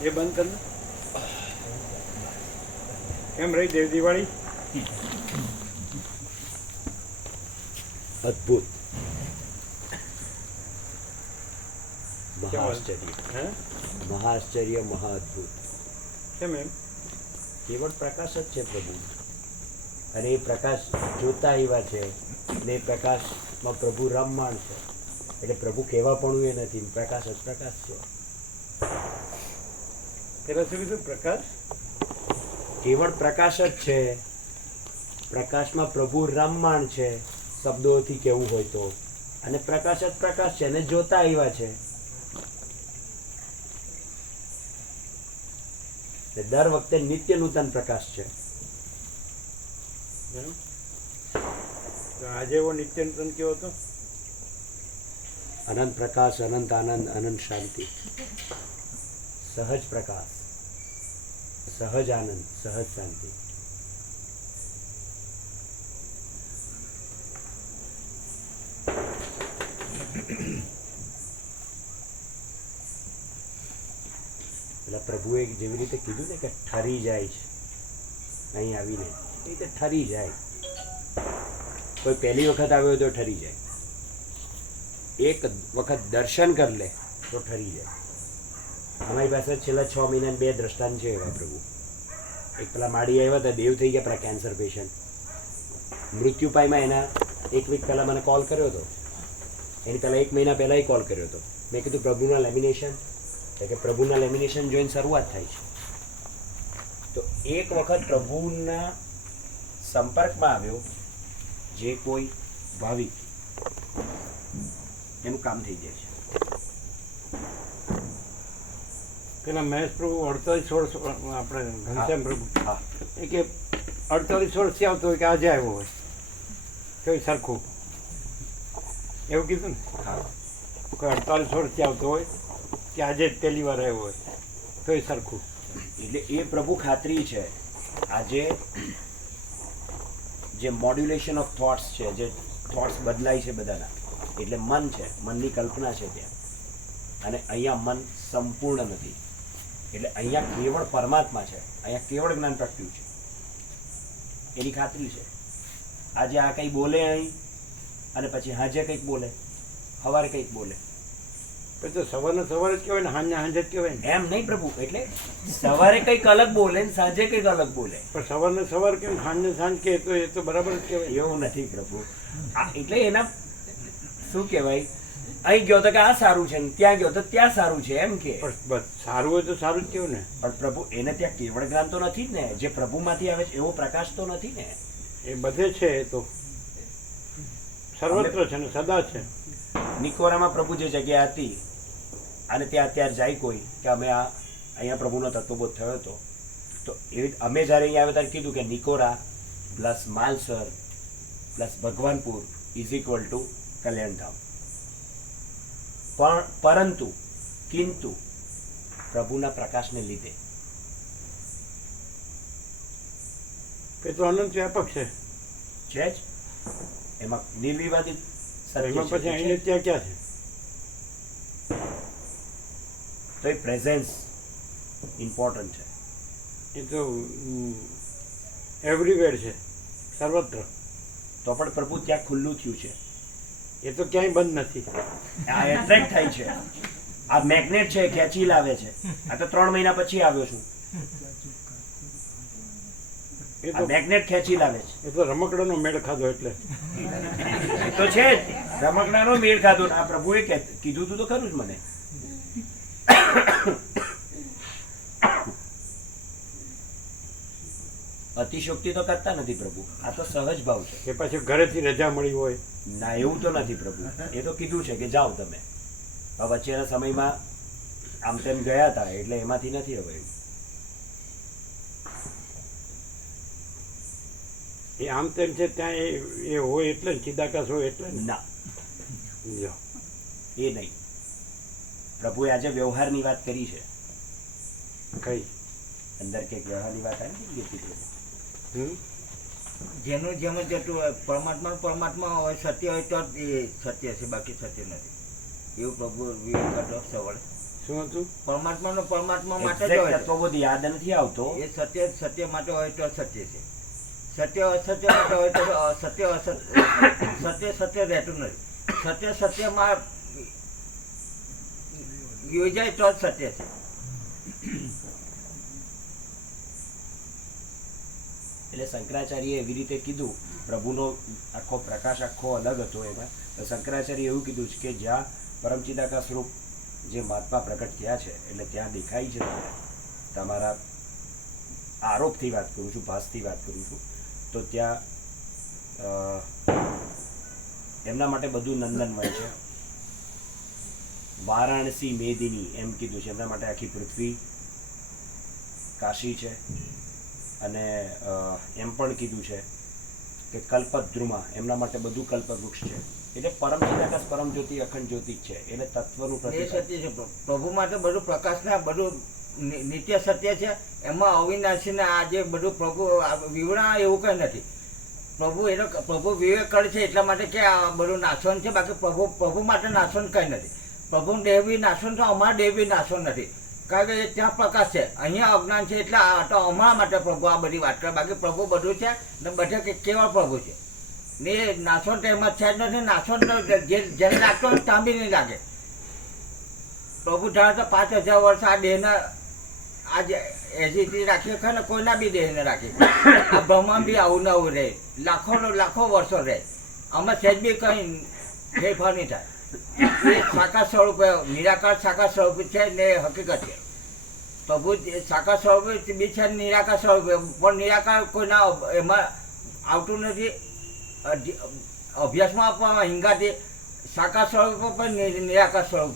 એ બંધ કર ને. કેમ રહી દેવ દિવાળી? અદ્ભુત, કેમ મહાશ્ચર્ય, હે મહાશ્ચર્ય, મહાઅદ્ભુત. કેમ એમ? કેવળ પ્રકાશ જ છે પ્રભુ, અને એ પ્રકાશ જોતા એવા છે, ને એ પ્રકાશમાં પ્રભુ રમમાણ છે. એટલે પ્રભુ કહેવા પણ એ નથી, પ્રકાશ જ પ્રકાશ છે. પેલા શું કીધું? પ્રકાશ કેવળ પ્રકાશ જ છે, પ્રકાશમાં પ્રભુ રમમાણ છે, શબ્દોથી કેવું હોય તો. અને પ્રકાશ જ પ્રકાશ છે, અને જોતા એવા છે. દર વખતે નિત્ય નૂતન પ્રકાશ છે. એમ? તો આજે એવો નિત્ય નૂતન કેવો હતો? અનંત પ્રકાશ, અનંત આનંદ, અનંત શાંતિ, સહજ પ્રકાશ, સહજ આનંદ, સહજ શાંતિ. એટલે પ્રભુએ જેવી રીતે કીધું ને કે ઠરી જાય છે અહીં આવીને, એ રીતે ઠરી જાય. કોઈ પહેલી વખત આવ્યો તો ઠરી જાય, એક વખત દર્શન કરી લે તો ઠરી જાય. અમારી પાસે છેલ્લા 6 મહિના 2 દ્રષ્ટાંત છે એવા પ્રભુ. એક પેલા માડી આવ્યા હતા, દેવ થઈ ગયા, પેલા કેન્સર પેશન્ટ. મૃત્યુપાયમાં એના 1 વીક પહેલાં મને કોલ કર્યો હતો. એની પહેલાં 1 મહિના પહેલાં કોલ કર્યો હતો. મેં કીધું પ્રભુના લેમિનેશન, કે પ્રભુના લેમિનેશન જોઈને શરૂઆત થાય છે. તો એક વખત પ્રભુના સંપર્કમાં આવ્યો જે કોઈ ભાવિક, એનું કામ થઈ જાય છે. પેલા મહેશ પ્રભુ 48 વર્ષ, આપણે ઘનશ્યામ પ્રભુ, હા, એ કે 48 વર્ષથી આવતો હોય કે આજે આવ્યો હોય તોય સરખું, એવું કીધું ને? હા. કોઈ 48 વર્ષથી આવતો હોય કે આજે જ પહેલી વાર આવ્યો હોય તોય સરખું. એટલે એ પ્રભુ ખાતરી છે. આજે જે મોડ્યુલેશન ઓફ થોટ્સ છે, જે થોટ્સ બદલાય છે બધાના, એટલે મન છે, મનની કલ્પના છે ત્યાં. અને અહીંયા મન સંપૂર્ણ નથી. એટલે અહીંયા કેવળ પરમાત્મા છે, અહીંયા કેવળ જ્ઞાન પ્રગટ્યું છે, એની ખાતરી છે. આજે આ કંઈ બોલે અહીં, અને પછી હાજે કંઈક બોલે, સવારે કંઈક બોલે. પછી તો સવારને સવારે જ કહેવાય ને, સાંજે સાંજે જ કહેવાય ને. એમ નહીં પ્રભુ, એટલે સવારે કંઈક અલગ બોલે ને સાંજે કંઈક અલગ બોલે. પણ સવારને સવાર કે સાંજને સાંજ કે તો એ તો બરાબર જ કહેવાય. એવું નથી પ્રભુ. એટલે એના શું કહેવાય, અહીં ગયો તો કે આ સારું છે, ને ત્યાં ગયો તો ત્યાં સારું છે, એમ કે. પણ બસ સારું હોય તો સારું જ કહેવાય ને. પણ પ્રભુ એને ત્યાં કેવળ જ્ઞાન તો નથી જ ને, જે પ્રભુમાંથી આવે છે એવો પ્રકાશ તો નથી ને. એ બધે છે, એ તો સર્વત્ર છે ને સદા છે. નિકોરામાં પ્રભુ જે જગ્યા હતી, અને ત્યાં અત્યારે જાય કોઈ કે અમે અહીંયા પ્રભુનો તત્વબોધ થયો હતો, તો એવી અમે જ્યારે અહીંયા આવ્યા ત્યારે કીધું કે Nikora plus Malsar plus Bhagwanpur is equal to Kalyandham. પણ પરંતુ કિંતુ પ્રભુના પ્રકાશને લીધે એ તો અનંત વ્યાપક છે. છે જ, એમાં નિર્વિવાદિત સત્ય એમાં છે. પછી અહીંને ત્યાં ક્યાં છે? તો એ પ્રેઝન્સ ઇમ્પોર્ટન્ટ છે. એ તો એવરીવેર છે, સર્વત્ર. તો પણ પ્રભુ ત્યાં ખુલ્લું થયું છે, એ તો ક્યાંય બંધ નથી. આ એટ્રેક્ટ થાય છે. આ મેગ્નેટ છે, ખેંચી લાવે છે. આ તો 3 મહિના પછી આવ્યો છું, એ આ તો મેગ્નેટ ખેંચી લાવે છે. એ તો રમકડાનો મેળ ખાધો એટલે. એ તો છે જ, રમકડાનો મેળ ખાધો. આ પ્રભુએ કીધું તું તો ખરું જ મને. અતિશોક્તિ તો કરતા નથી પ્રભુ, આ તો સહજ ભાવ છે. કે પાછું ઘરેથી રજા મળી હોય. ના, એવું તો નથી પ્રભુ. એ તો કીધું છે કે જાઓ તમે. વચ્ચેના સમયમાં આમ તેમ ગયા હતા, એટલે એમાંથી નથી રવાયું. એ આમ તેમ છે ત્યાં એ હોય એટલે ને, ચિદાકાશ હોય એટલે ને. ના, જો એ નહીં. પ્રભુએ આજે વ્યવહારની વાત કરી છે. કઈ અંદર કંઈક વ્યવહારની વાત આવી હતી. જેનું જેમ જતું હોય, પરમાત્મા હોય, સત્ય હોય તો જ એ સત્ય છે, બાકી સત્ય નથી. એવું પ્રભુ વિવેક કરતો સવારે. શું હતું? પરમાત્માનો પરમાત્મા માટે જ Exact હોય તત્વ બધું યાદ નથી આવતો. એ સત્ય સત્ય માટે હોય તો સત્ય છે, સત્ય અસત્ય માટે હોય તો સત્ય અસત્ય, સત્ય સત્ય રહેતું નથી. સત્ય સત્યમાં યોજાય તો જ સત્ય છે. એટલે શંકરાચાર્ય એવી રીતે કીધું, પ્રભુનો આખો પ્રકાશ આખો અલગ હતો એમાં. તો શંકરાચાર્ય એવું કીધું છે કે જ્યાં પરમચિદાકાશ સ્વરૂપ જે મહાત્મા પ્રગટ થયા છે, એટલે ત્યાં દેખાય છે તમને, તમારા આરોપથી વાત કરું છું, ભાસથી વાત કરું છું, તો ત્યાં એમના માટે બધું નંદનમય છે. વારાણસી મેદિની એમ કીધું છે, એમના માટે આખી પૃથ્વી કાશી છે. અને એમ પણ કીધું છે કે કલ્પદ્રુમા એમના માટે બધું કલ્પવૃક્ષ છે. એટલે પરમ ચિદાકાશ પરમ જ્યોતિ અખંડ જ્યોતિ જ છે. એટલે તત્વનું એ પ્રતીક સત્ય છે. પ્રભુ માટે બધું પ્રકાશના બધું નિત્ય સત્ય છે. એમાં અવિનાશીને આ જે બધું પ્રભુ વિવરણ એવું કંઈ નથી. પ્રભુ વિવેક કરે છે એટલા માટે કે આ બધું નાશવંત છે. બાકી પ્રભુ માટે નાશવંત કંઈ નથી. પ્રભુ દેહ બી નાશવંત તો અમારા દેહ બી નાશવંત નથી. કારણ કે ત્યાં પ્રકાશ છે, અહીંયા અજ્ઞાન છે. એટલે તો અમારા માટે પ્રભુ આ બધી વાત કરે. બાકી પ્રભુ બધું છે ને બધે કેવળ પ્રભુ છે ને. નાશવંત એમાં છે જ નથી. નાશવંત જેને લાગતો હોય ત્યાં બી નહીં લાગે. પ્રભુ ધારે તો 5000 વર્ષ આ દેહના આજે એજીટી રાખીએ ખરે ને કોઈના બી દેહને રાખીએ. આ બ્રહ્માંડ બી આવું ને આવું રહે, લાખો વર્ષો રહે. આમાં સહેજ બી કંઈ ફેરફાર નહીં થાય. એ સાકાર સ્વરૂપે નિરાકાર સાકાર સ્વરૂપે છે ને હકીકત છે. પ્રભુ સાકાર સ્વરૂપે બી છે, નિરાકાર સ્વરૂપે પણ નિરાકાર કોઈના એમાં આવતું નથી. અભ્યાસમાં પણ હિંગાથી સાકાર સ્વરૂપ પણ નિરાકાર સ્વરૂપ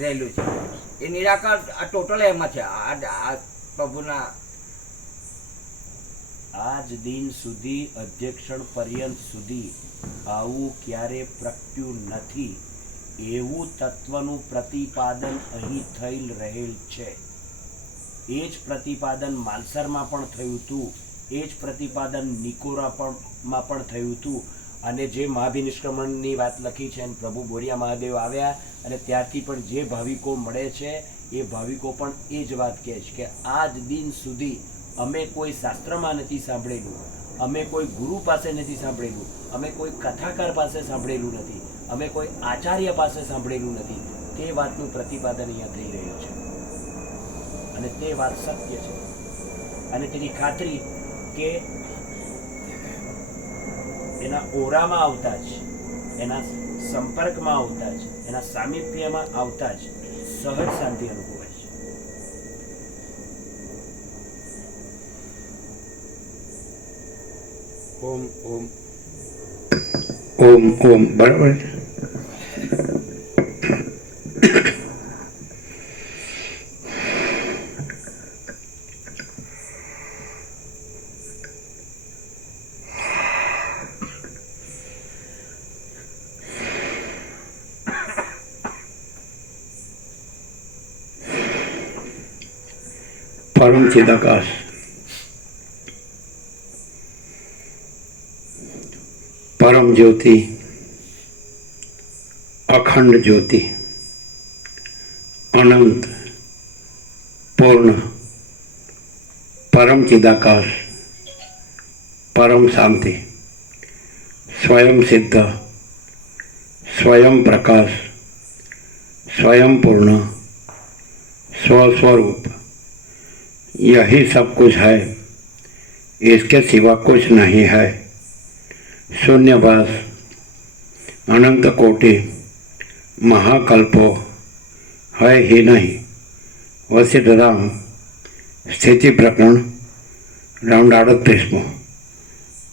રહેલું છે. એ નિરાકાર આ ટોટલ એમાં છે. આ પ્રભુના આજ દિન સુધી અધ્યક્ષણ પર્યંત સુધી આવું ક્યારે પ્રગટ્યું નથી. એવું તત્વનું પ્રતિપાદન અહીં થયેલ રહેલ છે. એ જ પ્રતિપાદન માલસરમાં પણ થયું હતું. એ જ પ્રતિપાદન નિકોરામાં પણ થયું હતું. અને જે મહાભિનિષ્ક્રમણની વાત લખી છે, પ્રભુ બોરિયા મહાદેવ આવ્યા અને ત્યારથી પણ જે ભાવિકો મળે છે એ ભાવિકો પણ એ જ વાત કહે છે કે આજ દિન સુધી અમે કોઈ શાસ્ત્રમાં નથી સાંભળેલું, અમે કોઈ ગુરુ પાસે નથી સાંભળેલું, અમે કોઈ કથાકાર પાસે સાંભળેલું નથી, અમે કોઈ આચાર્ય પાસે સાંભળેલું નથી. તે વાતનું પ્રતિપાદન અહીંયા થઈ રહ્યું છે અને તે વાત સત્ય છે. અને તેની ખાતરી કે એના ઓરામાં આવતા જ, એના સંપર્કમાં આવતા જ, એના સામિપ્યમાં આવતા જ સહજ શાંતિ અનુભવાય છે. ઓમ ઓમ ઓમ ઓમ બરાબર છે. પરમ ચિદાકાશ પરમ જ્યોતિ અખંડ જ્યોતિ અનંત પૂર્ણ પરમ ચિદાકાશ પરમ શાંતિ स्वयं सिद्ध स्वयं प्रकाश स्वयं पूर्ण स्वस्वरूप यही सब कुछ है, इसके सिवा कुछ नहीं है। शून्यवास अनंत कोटि महाकल्पो है ही नहीं। वशिष्ठ राम स्थिति प्रकरण राउंड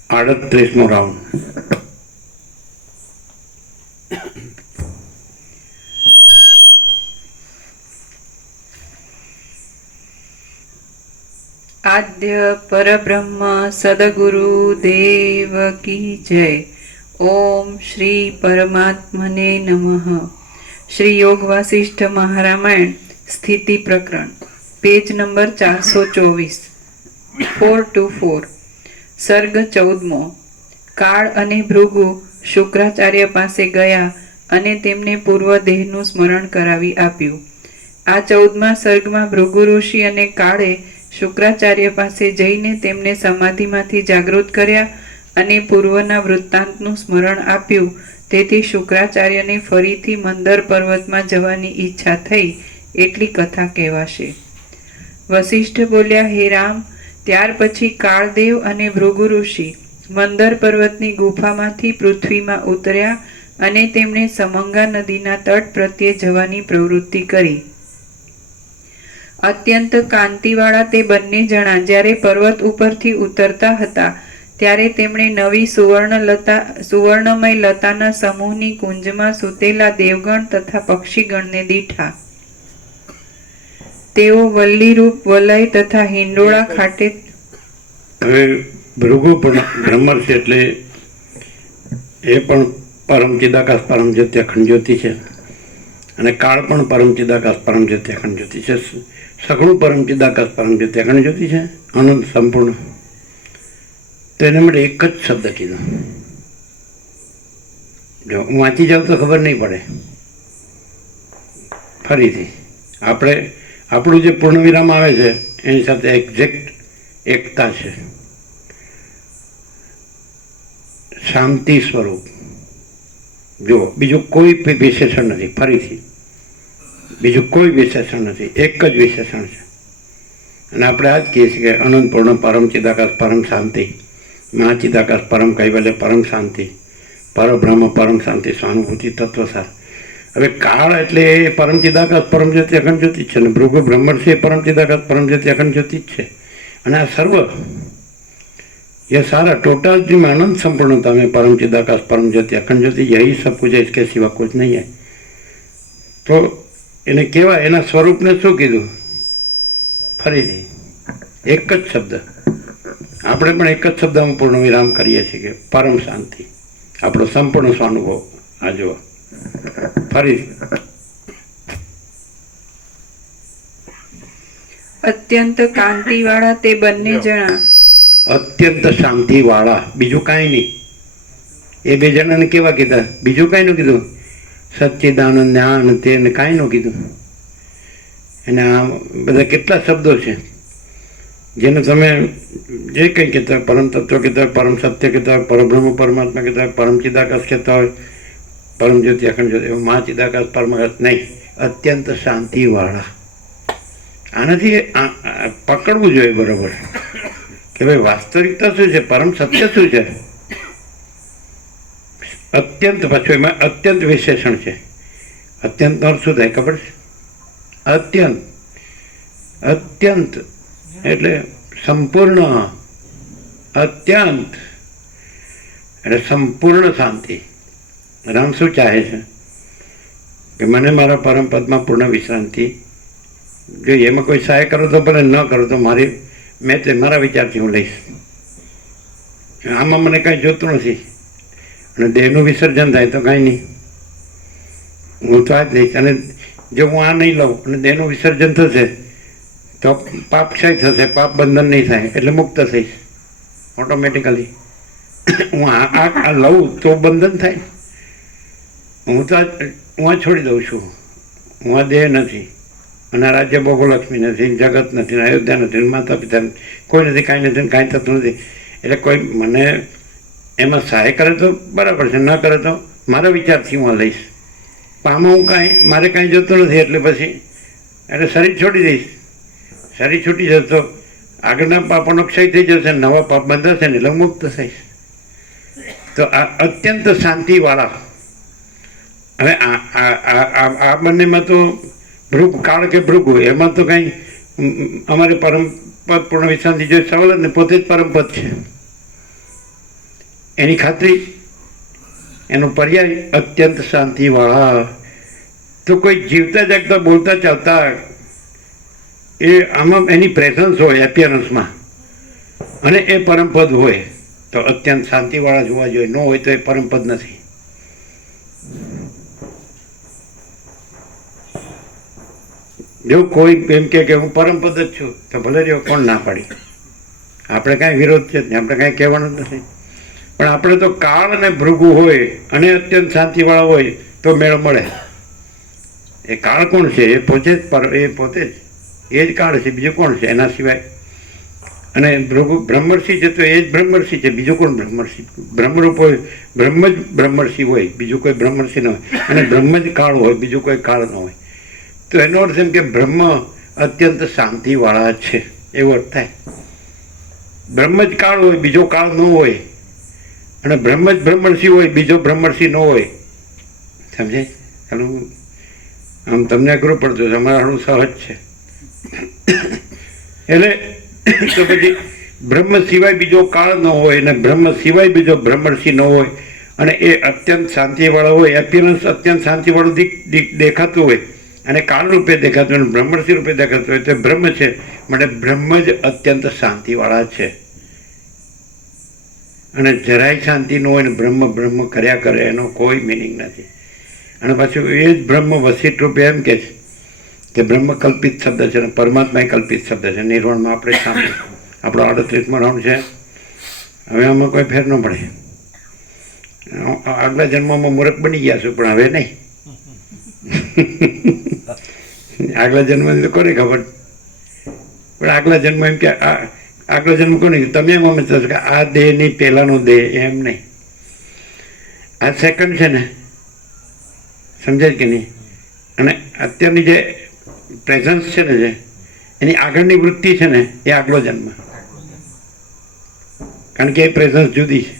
38मो राउंड। आद्य परब्रह्म सद्गुरु देव की जय। ओम श्री परमात्मने नमः। श्री योग वासिष्ठ महारामायण स्थिति प्रकरण पेज नंबर 424 424 सर्ग 14मो। काळ अने भृगु शुक्राचार्य पासे गया अने तेमने पूर्व देहनुं स्मरण करावी आप्युं। આ 14મા સર્ગમાં ભૃગુ ઋષિ અને કાળે શુક્રાચાર્ય પાસે જઈને તેમને સમાધિમાંથી જાગૃત કર્યા અને પૂર્વના વૃત્તાંતનું સ્મરણ આપ્યું. તેથી શુક્રાચાર્યને ફરીથી મંદર પર્વતમાં જવાની ઈચ્છા થઈ એટલી કથા કહેવાશે. વશિષ્ઠ બોલ્યા, હે રામ, ત્યાર પછી કાળદેવ અને ભૃગુ ઋષિ મંદર પર્વતની ગુફામાંથી પૃથ્વીમાં ઉતર્યા અને તેમણે સમંગા નદીના તટ પ્રત્યે જવાની પ્રવૃત્તિ કરી. અત્યંત કાંતિવાળા તે બંને જણા જ્યારે પર્વત ઉપરથી ઉતરતા હતા ત્યારે તેમણે નવી સુવર્ણમય લતાના સમૂહની કુંજમાં સૂતેલા દેવગણ તથા પક્ષીગણને દીઠા. તેઓ વલ્લીરૂપ વલય તથા હિંડોળા ખાટે. હવે ભૃગુ પણ બ્રહ્મર્ષિ એટલે એ પણ પરમ ચિદાકાશ પરમ જ્યોતિ અખંડ જ્યોતિ છે, અને કાળ પણ પરમ ચિદાકાશ પરમ જ્યોતિ અખંડ જ્યોતિ છે. સઘળું પરમ ચિદાકાશ પરમ જ્યોતિ અખંડ જ્યોતિ છે, અનંત સંપૂર્ણ. તો એને માટે એક જ શબ્દ કીધો. જો હું વાંચી જાઉં તો ખબર નહીં પડે. ફરીથી આપણું જે પૂર્ણ વિરામ આવે છે એની સાથે એક્ઝેક્ટ એકતા છે. શાંતિ સ્વરૂપ. જો બીજું કોઈ વિશેષણ નથી. ફરીથી બીજું કોઈ વિશેષણ નથી, એક જ વિશેષણ છે. અને આપણે આ જ કહીએ છીએ કે અનંત પૂર્ણ પરમ ચિદાકાશ પરમ શાંતિ, મહાચિદાકાશ પરમ કૈવલ્ય પરમ શાંતિ, પરબ્રહ્મ પરમ શાંતિ, સ્વાનુભૂતિ તત્વસાર. હવે કાળ એટલે એ પરમ ચિદાકાશ પરમ જ્યોતિ અખંડ જ્યોતિ જ છે, અને ભૃગુ બ્રહ્મર્ષિ એ પરમ ચિદાકાશ પરમ જ્યોતિ અખંડ જ્યોતિ જ છે. અને આ સર્વ ये सारा टोटल में अनंत संपूर्णता में परम चिदाकाश परम ज्योति अखंड ज्योति यही सब कुछ है, इसके सिवा कुछ नहीं है. तो એને કહેવાય એના સ્વરૂપને શું કીધું? ફરીથી એક જ શબ્દ. આપણે પણ એક જ શબ્દમાં પૂર્ણ વિરામ કરીએ છીએ કે પરમ શાંતિ, આપણો સંપૂર્ણ સ્વાનુભવ. આ જુઓ ફરીથી અત્યંત કાંતિવાળા તે બંને જણા. અત્યંત શાંતિવાળા, બીજું કાંઈ નહીં. એ બે જણાને કેવા કીધા? બીજું કાંઈ ન કીધું. સચ્ચિદાનંદ જ્ઞાન તેને કાંઈ ન કીધું. અને આ બધા કેટલા શબ્દો છે જેને તમે જે કંઈ કહેતા હોય, પરમ તત્વ કહેતા હોય, પરમ સત્ય કહેતા હોય, પરબ્રહ્મ પરમાત્મા કહેતા હોય, પરમ ચિદાકાશ કહેતા હોય, પરમ જ્યોતિ અખંડ જ્યોતિ, એવું મહાચિદાકાશ પરમાકાશ નહીં. અત્યંત શાંતિવાળા. આનાથી પકડવું જોઈએ બરાબર કે ભાઈ વાસ્તવિકતા શું છે, પરમ સત્ય શું છે. અત્યંત, પાછું એમાં અત્યંત વિશેષણ છે. અત્યંતનો અર્થ શું થાય ખબર છે? અત્યંત, અત્યંત એટલે સંપૂર્ણ, અત્યંત એટલે સંપૂર્ણ શાંતિ. રામ શું ચાહે છે કે મને મારા પરમ પદમાં પૂર્ણ વિશ્રાંતિ જોઈએ. એમાં કોઈ સહાય કરો તો ભલે, ન કરો તો મેં તે મારા વિચારથી હું લઈશ. આમાં મને કાંઈ જોતું નથી. અને દેહનું વિસર્જન થાય તો કાંઈ નહીં, હું તો આ જ લઈશ. અને જો હું આ નહીં લઉં અને દેહનું વિસર્જન થશે તો પાપ ક્ષય થશે, પાપ બંધન નહીં થાય, એટલે મુક્ત થઈશ ઓટોમેટિકલી. હું આ લઉં તો બંધન થાય. હું આ છોડી દઉં છું. હું આ દેહ નથી, અને આ રાજ્ય ભોગોલક્ષ્મી નથી, જગત નથી, અયોધ્યા નથી, માતા પિતા કોઈ નથી, કાંઈ નથી, કાંઈ થતું નથી. એટલે કોઈ મને એમાં સહાય કરે તો બરાબર છે, ન કરે તો મારા વિચારથી હું આ લઈશ. આમાં હું મારે કાંઈ જોતું નથી. એટલે પછી એટલે શરીર છોડી દઈશ. શરીર છૂટી જશે તો આગળના પાપોનો ક્ષય થઈ જશે, નવા પાપ બંધાશે ને એટલે મુક્ત થઈશ. તો આ અત્યંત શાંતિવાળા. હવે આ બંનેમાં તો કાળ કે ભૃગુ એમાં તો કાંઈ અમારે પરમપદ પૂર્ણ વિશ્રાંતિ જોઈએ સવાલ જ ને, પોતે જ પરમપદ છે. એની ખાતરી, એનો પર્યાય અત્યંત શાંતિવાળા. તો કોઈ જીવતા જાગતા બોલતા ચાલતા એ આમાં એની પ્રેઝન્સ હોય એપિયરન્સમાં, અને એ પરમપદ હોય તો અત્યંત શાંતિવાળા જોવા જોઈએ. ન હોય તો એ પરમપદ નથી. જો કોઈ એમ કે હું પરમપદ જ છું તો ભલે જો કોણ ના પાડી. આપણે કાંઈ વિરોધ છે જ નહીં, આપણે કાંઈ કહેવાનું જ નથી. પણ આપણે તો કાળ અને ભૃગુ હોય અને અત્યંત શાંતિવાળા હોય તો મેળ મળે. એ કાળ કોણ છે? એ પોતે જ એ પોતે જ એ જ કાળ છે, બીજું કોણ છે એના સિવાય? અને બ્રહ્મર્ષિ છે તો એ જ બ્રહ્મર્ષિ છે, બીજું કોણ બ્રહ્મર્ષિ? બ્રહ્મરૂપ હોય, બ્રહ્મ જ બ્રહ્મર્ષિ હોય, બીજું કોઈ બ્રહ્મર્ષિ ન હોય. અને બ્રહ્મ જ કાળ હોય, બીજું કોઈ કાળ ન હોય. તો એનો અર્થ એમ કે બ્રહ્મ અત્યંત શાંતિવાળા છે, એવો અર્થ થાય. બ્રહ્મ જ કાળ હોય, બીજો કાળ ન હોય. અને બ્રહ્મ જ બ્રહ્મર્ષિ હોય, બીજો બ્રહ્મર્ષિ ન હોય. સમજાય? ચાલો, આમ તમને અઘરું પડતું છે, અમારા ઘણું સહજ છે. એટલે તો પછી બ્રહ્મ સિવાય બીજો કાળ ન હોય, અને બ્રહ્મ સિવાય બીજો બ્રહ્મર્ષિ ન હોય, અને એ અત્યંત શાંતિવાળો હોય, એપિયરન્સ અત્યંત શાંતિવાળું દેખાતું હોય, અને કાળ રૂપે દેખાતું હોય, બ્રહ્મર્ષિ રૂપે દેખાતું હોય, તો બ્રહ્મ છે. માટે બ્રહ્મ જ અત્યંત શાંતિવાળા છે. અને જરાય શાંતિ ન હોય ને બ્રહ્મ બ્રહ્મ કર્યા કરે, એનો કોઈ મિનિંગ નથી. અને પાછું એ જ બ્રહ્મ વસિત રૂપે એમ કે છે કે બ્રહ્મ કલ્પિત શબ્દ છે અને પરમાત્મા એ કલ્પિત શબ્દ છે. નિર્વાણમાં આપણે સાંભળ્યું, આપણો 38મો રાઉન્ડ છે. હવે આમાં કોઈ ફેર ન પડે. આગલા જન્મમાં મૂર્ખ બની ગયા છું, પણ હવે નહીં. આગલા જન્મ તો કોને ખબર? પણ આગલા જન્મ એમ કે આગલો જન્મ કોને? તમે એમ સમજતા છો કે આ દેહની પહેલાનો દેહ, એમ નહીં. આ સેકન્ડ છે ને, સમજાય કે નહીં? અને અત્યારની જે પ્રેઝન્સ છે ને, જે એની આગળની વૃત્તિ છે ને, એ આગલો જન્મ. કારણ કે એ પ્રેઝન્સ જુદી છે.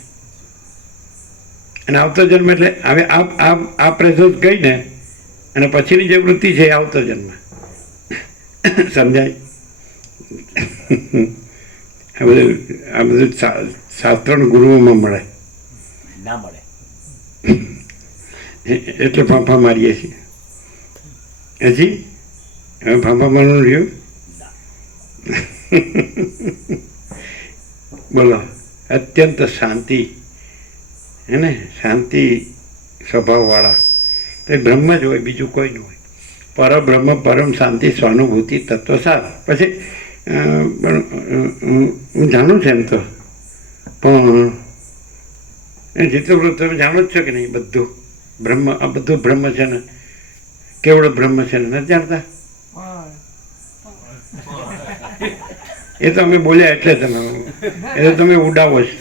અને આવતો જન્મ એટલે હવે આ પ્રેઝન્સ ગઈ ને, અને પછીની જે વૃત્તિ છે એ આવતો જન્મ. સમજાય? આ બધું શાસ્ત્રોના ગુરુઓમાં મળે ના મળે, એટલે ફાંફા મારીએ છીએ. હજી હવે ફાંફા મારવાનું રહ્યું. બોલો, અત્યંત શાંતિ, હે ને? શાંતિ સ્વભાવવાળા તો એ બ્રહ્મ જ હોય, બીજું કોઈ ન હોય. પરબ્રહ્મ, પરમ શાંતિ, સ્વાનુભૂતિ, તત્વસાર. પછી હું જાણું છું એમ તો, પણ એ જેટલું બધું તમે જાણો જ છો કે નહીં? બધું બ્રહ્મ, આ બધું બ્રહ્મ છે ને, કેવળ બ્રહ્મ છે ને, નથી જાણતા? એ તો અમે બોલ્યા એટલે તમે, એ તો તમે ઉડાવો છો.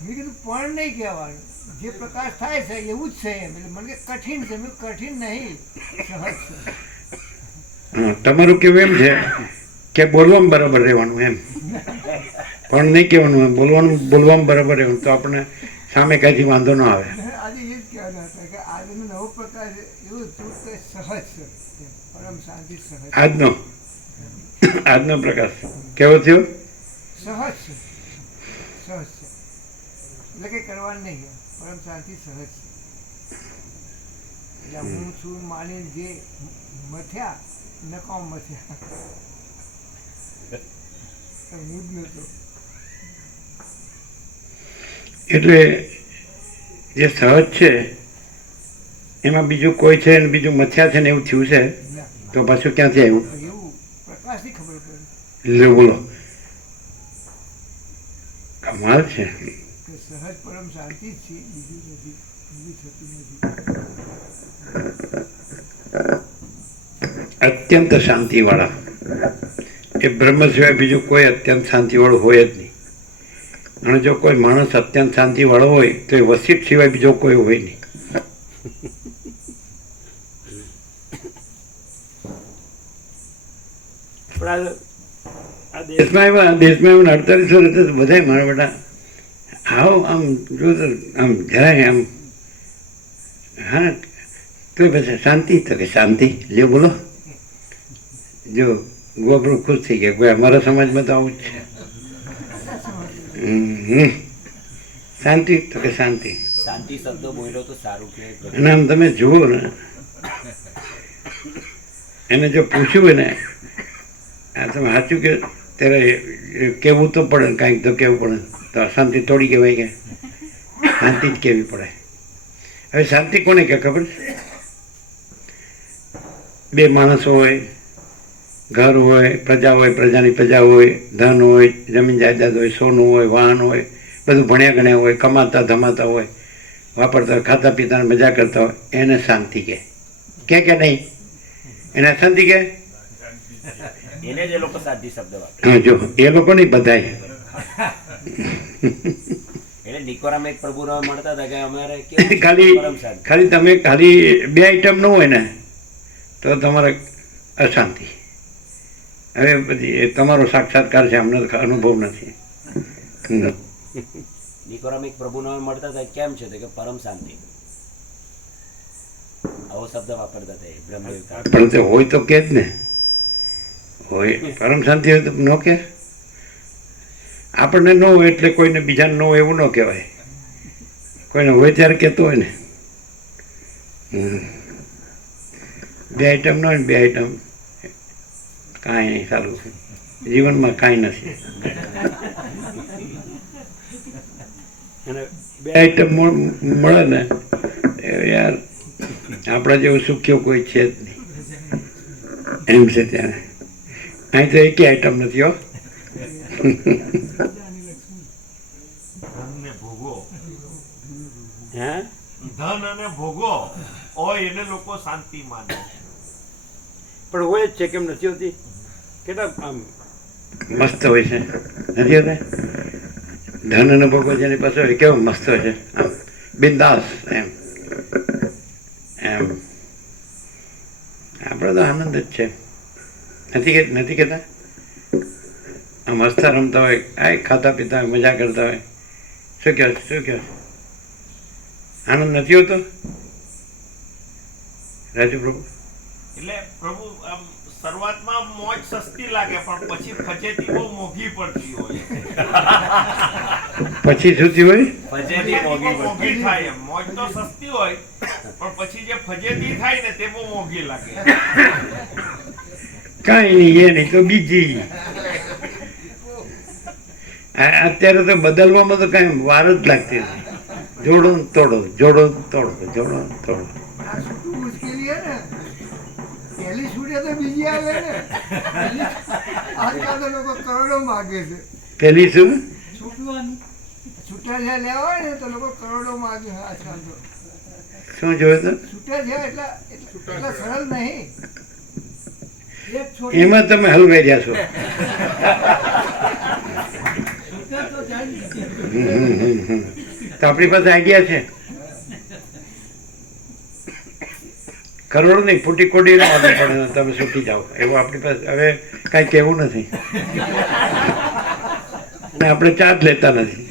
મેં કીધું પણ નહીં કહેવાનું, જે પ્રકાશ થાય છે એવું જ છે એમ. એટલે મને કે કઠિન છે, મેં કઠિન નહીં, સહજ છે. તમારું કેવું એમ છે કે બોલવામાં બરાબર રહેવાનું એમ, પણ નહીં કહેવાનું, બોલવામાં બરાબર રહેવાનું, તો આપણે સામે કાંઈથી વાંધો ન આવે. આજે એ જ કહેવાના હતા કે આજનો નવો પ્રકાશ એવું હતું કે સહજ છે, પરમ શાંતિ સહજ. આજનો પ્રકાશ કેવો થયો? સહજ છે, સહજ છે. એટલે કંઈ કરવાનું નહીં, પરમ શાંતિ સહજ છે. એટલે હું છું માનીને જે મથ્યા, નકામ મથ્યા, હું જ નહોતો. એટલે જે સહજ છે એમાં બીજું કોઈ છે ને બીજું મથ્યા છે ને એવું થયું છે, તો પાછું ક્યાંથી આવ્યું? એવું પ્રકાશથી ખબર પડે. લે બોલો, કમાલ છે. કે સહજ પરમ શાંતિ જ છે, બીજું નથી, બીજું થતું નથી. અત્યંત શાંતિવાળા એ બ્રહ્મ સિવાય બીજું કોઈ અત્યંત શાંતિવાળું હોય જ નહીં. અને જો કોઈ માણસ અત્યંત શાંતિવાળો હોય તો એ વસિત સિવાય બીજો કોઈ હોય નહીં. દેશમાં આવ્યા 48 વર્ષ બધા મારા બેટા આવો આમ જો આમ જરાય આમ, હા તો પછી શાંતિ, તો કે શાંતિ લ્યો બોલો. જો ગોબરું ખુશ થઈ ગયા, કોઈ અમારા સમાજમાં તો આવું જ છે. શાંતિ, તો કે શાંતિ. શાંતિ શબ્દો બોલ્યો તો સારું કે. અને આમ તમે જુઓ ને, એને જો પૂછ્યું હોય ને, આ તમે સાચું કે ત્યારે કહેવું તો પડે ને, કાંઈક તો કહેવું પડે. તો અશાંતિ તોડી કહેવાય કે શાંતિ જ કહેવી પડે. હવે શાંતિ કોને કે ખબર છે? બે માણસો હોય, ઘર હોય, પ્રજા હોય, પ્રજાની પ્રજા હોય, ધન હોય, જમીન જાયદાદ હોય, સોનું હોય, વાહન હોય, બધું ભણ્યા ગણ્યા હોય, કમાતા ધમાતા હોય, વાપરતા હોય, ખાતા પીતા હોય, મજા કરતા હોય એને શાંતિ કે નહીં? એને શાંતિ કે? એને જ એ લોકો શાંતિ શબ્દ વાપરે. હા, જો એ લોકો નહીં, બધાય. એટલે નિકોરામાં એક પ્રભુ મળતા હતા કે અમારે કેવું ખાલી પરમ શાંતિ. ખાલી તમે ખાલી 2 આઈટમ ન હોય ને તો તમારે અશાંતિ. હવે બધી એ તમારો સાક્ષાત્કાર છે, અમને તો અનુભવ નથી. નિકોરામાં એક પ્રભુ મળતા હતા, કેમ છે તો કે પરમ શાંતિ. આવો શબ્દ વાપરતા હતા એ બ્રહ્મદેવતા. પણ તે હોય તો કે જ ને, હોય પરમ શાંતિ હોય તો ન કે. આપણને ન હોય એટલે કોઈને બીજાને ન હોય એવું ન કહેવાય. કોઈને હોય ત્યારે કહેતો હોય ને. 2 આઈટમ ન હોય ને 2 આઈટમ કાંઈ નહીં, સારું જીવનમાં કાંઈ નથી. અને 2 આઈટમ મળે ને એ યાર આપણા જેવું સુખ્યો કોઈ છે જ નહીં, એમ છે ત્યારે. અહીં તો એકેય આઈટમ નથી હો. ધનને ભોગવો, હે ધન અને ભોગવો હોય એને લોકો શાંતિ માને. પણ હોય જ છે, કેમ નથી હોતી? કેટલા આમ મસ્ત હોય છે, નથી હોતા? ધન અને ભોગવો જેની પાસે હોય કેવો મસ્ત હોય છે, આમ બિંદાસ એમ એમ. આપણે તો આનંદ જ છે, નથી કહેતા? આમ હસતા રમતા હોય, આ ખાતા પીતા હોય, મજા કરતા હોય. શું કહો? આનંદ નથી હોતો રાજુ પ્રભુ? એટલે પ્રભુ આમ શરૂઆતમાં મોજ સસ્તી લાગે પણ પછી ફજેતી બહુ મોંઘી પડતી હોય. પછી સુધી હોય ફજેતી મોંઘી પડતી. મોંઘી થાય એમ. મોજ તો સસ્તી હોય પણ પછી જે ફજેતી થાય ને તે બહુ મોંઘી લાગે. કાંઈ નહીં, એ નહીં તો બીજી. અત્યારે તો બદલવામાં તો કાંઈ વાર જ લાગતી નથી. જોડો ને તોડો, જોડો ને તોડો, જોડો ને તોડો. આ છૂટું મુશ્કેલી હે ને, પહેલી છૂટે તો બીજી આવે ને. આજકાલ તો લોકો કરોડો માગે છે. પેલી શું? છૂટા જ્યાં લેવા હોય ને તો લોકો કરોડો માગે છે આજકાલ તો. શું જોયું તો? છૂટા જ્યાં એટલા સરળ નહીં. એક છોડ એમાં તમે હલવાઈ રહ્યા છો. તો આપણી પાસે આઈડિયા છે. કરોડ નહીં, ફૂટી કોડી ના આવવું પડે ને તમે છૂટી જાઓ એવું આપણી પાસે હવે કાંઈ કહેવું નથી. અને આપણે ચાર્જ લેતા નથી.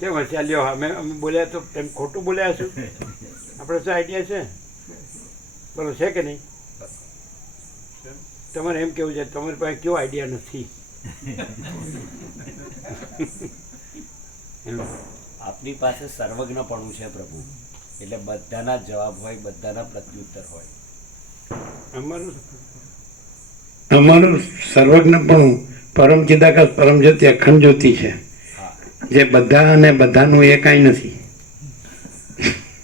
કેમ હશે? લ્યો અમે બોલ્યા તો એમ ખોટું બોલ્યા છું? આપણે શું આઈડિયા છે? બોલો, છે કે નહીં? તમારે એમ કેવું છે તમારી પાસે કેવો આઈડિયા નથી? આપની પાસે સર્વજ્ઞપણું છે પ્રભુ, એટલે બધાના જવાબ હોય, બધાના પ્રત્યુત્તર હોય. અમારું સર્વજ્ઞપણું પરમ ચિદાકાશ પરમ જ્યોતિ અખંડ જ્યોતિ છે, જે બધા અને બધાનું એ કાંઈ નથી.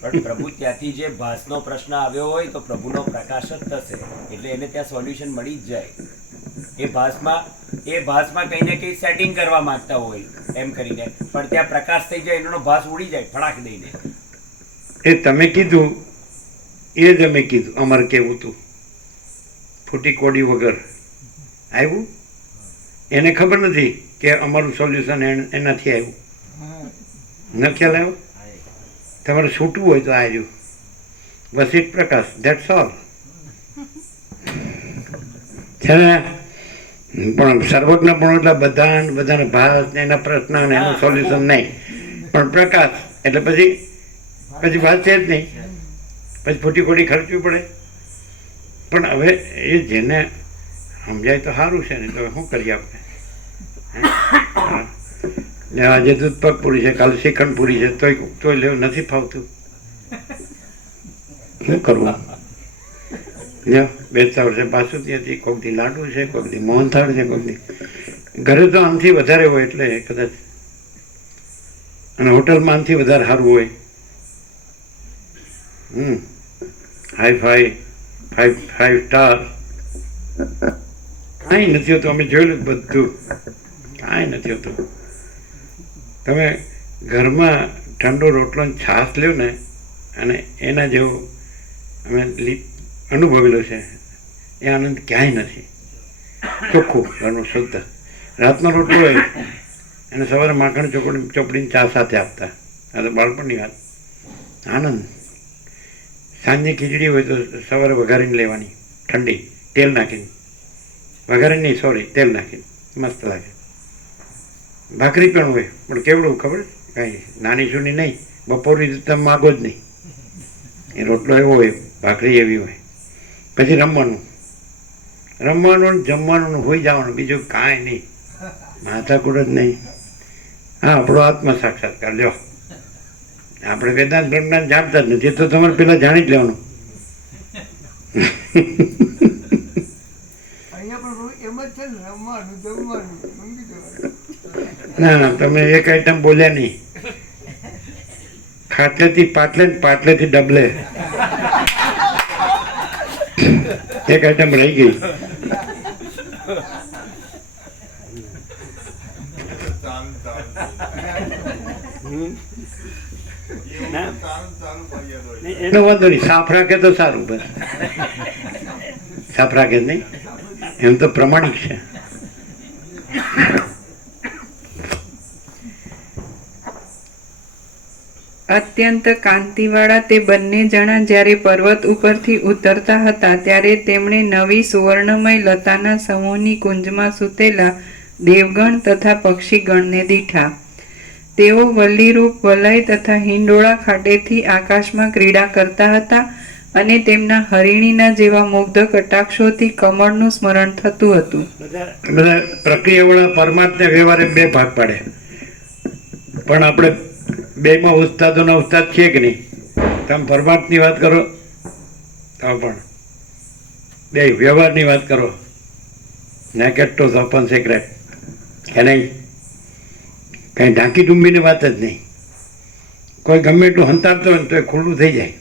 પણ પ્રભુ ત્યાંથી જે ભાસનો પ્રશ્ન આવ્યો હોય તો પ્રભુનો પ્રકાશ જ થશે, એટલે એને ત્યાં સોલ્યુશન મળી જ જાય. એ ભાસમાં કંઈ ને કંઈ સેટિંગ કરવા માંગતા હોય એમ કરીને, પણ ત્યાં પ્રકાશ થઈ જાય, એનો ભાસ ઉડી જાય ફડાક દઈને. એ તમે કીધું એ જ અમે કીધું, અમારે કેવું હતું ફૂટી કોડી વગર આવ્યું. એને ખબર નથી કે અમારું સોલ્યુશન એનાથી આવ્યું. ન ખ્યાલ આવ્યો? તમારે છૂટવું હોય તો આવ્યું વસિત પ્રકાશ, ધેટ્સ ઓલ. છે ને? પણ સર્વજ્ઞ પણ એટલે બધાને ભાસ ને એના પ્રશ્ન ને એનું સોલ્યુશન નહીં, પણ પ્રકાશ એટલે પછી ભાસ છે જ નહીં, પછી ફૂટી કોડી ખર્ચવી પડે. પણ હવે એ જેને સમજાય તો સારું છે ને, તો શું કરીએ આપણે? આજે દૂધ પગ પૂરી છે, કાલે શ્રીખંડ પૂરી છે, તોય લેવું નથી ફાવતું. શું કરવું? બેસતા વર્ષે બાસુદી હતી, કોઈકથી લાડુ છે, કોઈકથી મોહનથાળ છે, કોઈકથી ઘરે તો આમથી વધારે હોય એટલે કદાચ, અને હોટલમાં આમથી વધારે સારું હોય. ફાઈવ સ્ટાર કાંઈ નથી હોતું. અમે જોયેલું બધું, કાંઈ નથી હોતું. તમે ઘરમાં ઠંડો રોટલો ને છાશ લ્યો ને અને એના જેવો અમે અનુભવેલો છે, એ આનંદ ક્યાંય નથી. ચોખ્ખું ઘરનું શુદ્ધ. રાતનો રોટલો હોય અને સવારે માખણ ચોપડીને ચા સાથે આપતા. આ તો બાળપણની વાત. આનંદ. સાંજે ખીચડી હોય તો સવારે વઘારીને લેવાની, ઠંડી, તેલ નાખીને. વઘારીને નહીં, સોરી, તેલ નાખીને, મસ્ત લાગે. ભાખરી પણ હોય, પણ કેવડું ખબર, કાંઈ નાની સૂની નહીં, બપોરની તમે માગો જ નહીં. એ રોટલો એવો હોય, ભાખરી એવી હોય. પછી રમવાનું, જમવાનું, હોઈ જવાનું, બીજું કાંઈ નહીં, માથાકૂટ જ નહીં. હા, આપણો આત્મ સાક્ષાત્કાર લ્યો. આપણે વેદાંત બ્રહ્મજ્ઞાન જાણતા જ નથી, તો તમારે પેલા જાણી જ લેવાનું. અહીંયા પણ એમ જ છે ને, રમવાનું જમવાનું સમજી જવાનું. ના, તમે એક આઈટમ બોલ્યા નહીં. ખાટલેથી પાટલે ને પાટલેથી ડબલે એક આઈટમ રહી ગઈ. એનો વાંધો નહીં, સાફ રાખે તો સારું. બસ સાફ રાખે જ નહીં, એમ તો પ્રમાણિક છે. અત્યંત કાંતિવાળા તે બંને જણા જ્યારે પર્વત ઉપરથી ઉતરતા હતા ત્યારે તેમણે નવી સુવર્ણમય લતાના સમૂહની કુંજમાં સૂતેલા દેવગણ તથા પક્ષીગણને દીઠા. તેઓ વલ્લીરૂપ વલય તથા હિંડોળા ખાટેથી આકાશમાં ક્રીડા કરતા હતા અને તેમના હરિણીના જેવા મુગ્ધ કટાક્ષોથી કમળનું સ્મરણ થતું હતું. બધા પ્રક્રિયાવાળા પરમાત્મા વ્યવહારે બે ભાગ પાડે, પણ આપણે બેમાં ઉસ્તાદોના ઉસ્તાદ છીએ કે નહીં? તમે પરમાર્થની વાત કરો તો પણ બે વ્યવહારની વાત કરો, નેકેટ ટુ ઓપન સિક્રેટ કે નહીં? કંઈ ઢાંકી ડુંબીની વાત જ નહીં. કોઈ ગમે એટલું હંતાડતો હોય ને તો એ ખુલ્લું થઈ જાય.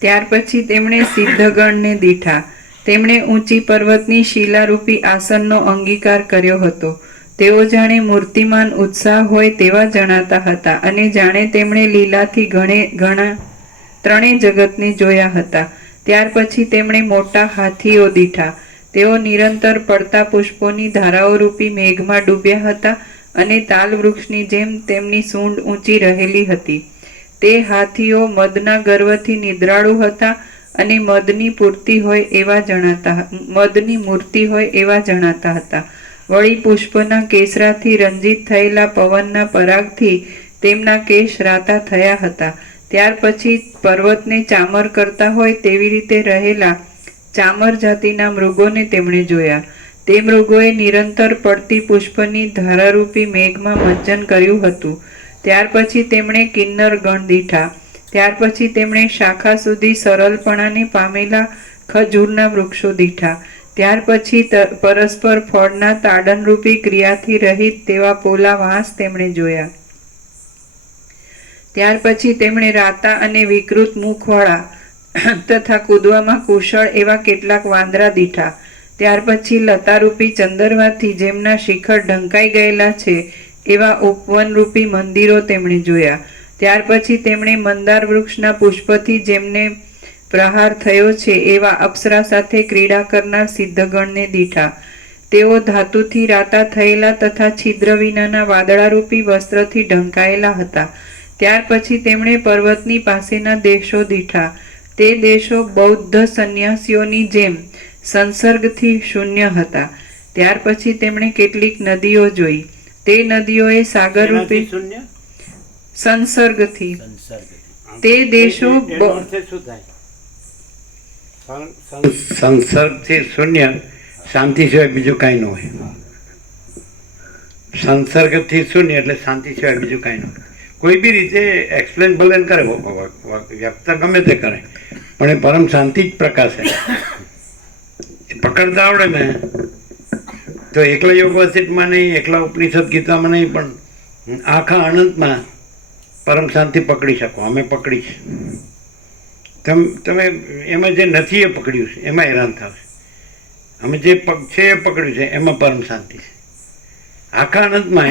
ત્યાર પછી તેમણે સિદ્ધગણને દીઠા. તેમણે ઊંચી પર્વતની શિલારૂપી આસનનો અંગીકાર કર્યો હતો. તેઓ જાણે મૂર્તિમાન ઉત્સાહ હોય તેવા જણાતા હતા અને જાણે તેમણે લીલાથી ઘણા ત્રણેય જગતને જોયા હતા. ત્યાર પછી તેમણે મોટા હાથીઓ દીઠા. તેઓ નિરંતર પડતા પુષ્પોની ધારાઓ રૂપી મેઘમાં ડૂબ્યા હતા અને તાલ વૃક્ષની જેમ તેમની સૂંઢ ઊંચી રહેલી હતી. તે હાથીઓ મદના ગર્વથી નિદ્રાળુ હતા અને મદની મૂર્તિ હોય એવા જણાતા હતા. વળી પુષ્પના કેસરાથી રંજિત થયેલા પવનના પરાગથી તેમના કેશ રાતા થયા હતા. ત્યાર પછી પર્વતને ચામર કરતા હોય તેવી રીતે રહેલા ચામર જાતિના મૃગોને તેમણે જોયા. તે મૃગોએ નિરંતર પડતી પુષ્પની ધારારૂપી મેઘમાં મંજન કર્યું હતું. ત્યાર પછી તેમણે કિન્નર ગણ દીઠા. ત્યાર પછી તેમણે શાખા સુધી સરળપણાને પામેલા ખજૂરના વૃક્ષો દીઠા. ત્યાર પછી પરસ્પર ફળના તાડનરૂપી ક્રિયાથી રહિત તેવા પોલા વાંસ તેમણે જોયા. ત્યાર પછી તેમણે રાતા અને વિકૃત મુખવાળા તથા કૂદવામાં કુશળ એવા કેટલાક વાંદરા દીઠા. ત્યાર પછી લતારૂપી ચંદરવાથી જેમના શિખર ઢંકાઈ ગયેલા છે એવા ઉપવનરૂપી મંદિરો તેમણે જોયા. ત્યાર પછી તેમણે મંદાર વૃક્ષના પુષ્પથી જેમને પ્રહાર થયો છે એવા અપ્સરા સાથે ક્રીડા કરનાર સિદ્ધગણને દીઠા. તેઓ ધાતુથી રાતા થયેલા તથા છિદ્ર વિનાના વાદળારૂપી વસ્ત્રથી ઢંકાયેલા હતા. ત્યાર પછી તેમણે પર્વતની પાસેના દેશો દીઠા. તે દેશો બૌદ્ધ સંન્યાસીઓની જેમ સંસર્ગથી શૂન્ય હતા. ત્યાર પછી તેમણે કેટલીક નદીઓ જોઈ. તે નદીઓએ સાગરરૂપી સંસર્ગથી તે દેશો સંસર્ગથી શૂન્ય, શાંતિ સિવાય બીજું કાંઈ ન હોય. સંસર્ગથી શૂન્ય એટલે શાંતિ સિવાય બીજું કાંઈ ન હોય. કોઈ બી રીતે એક્સપ્લેન ભલે કરે, વ્યક્ત ગમે તે કરે, પણ એ પરમ શાંતિ જ પ્રકાશે. એ પકડતા આવડે ને તો એકલા યોગવાસિતમાં નહીં, એકલા ઉપનિષદ ગીતામાં નહીં, પણ આખા અનંતમાં પરમ શાંતિ પકડી શકો. અમે પકડી છે. તમે એમાં જે નથી એ પકડ્યું છે એમાં હેરાન થશે. અમે જે છે એ પકડ્યું છે એમાં પરમ શાંતિ છે. આખા અનંતમાં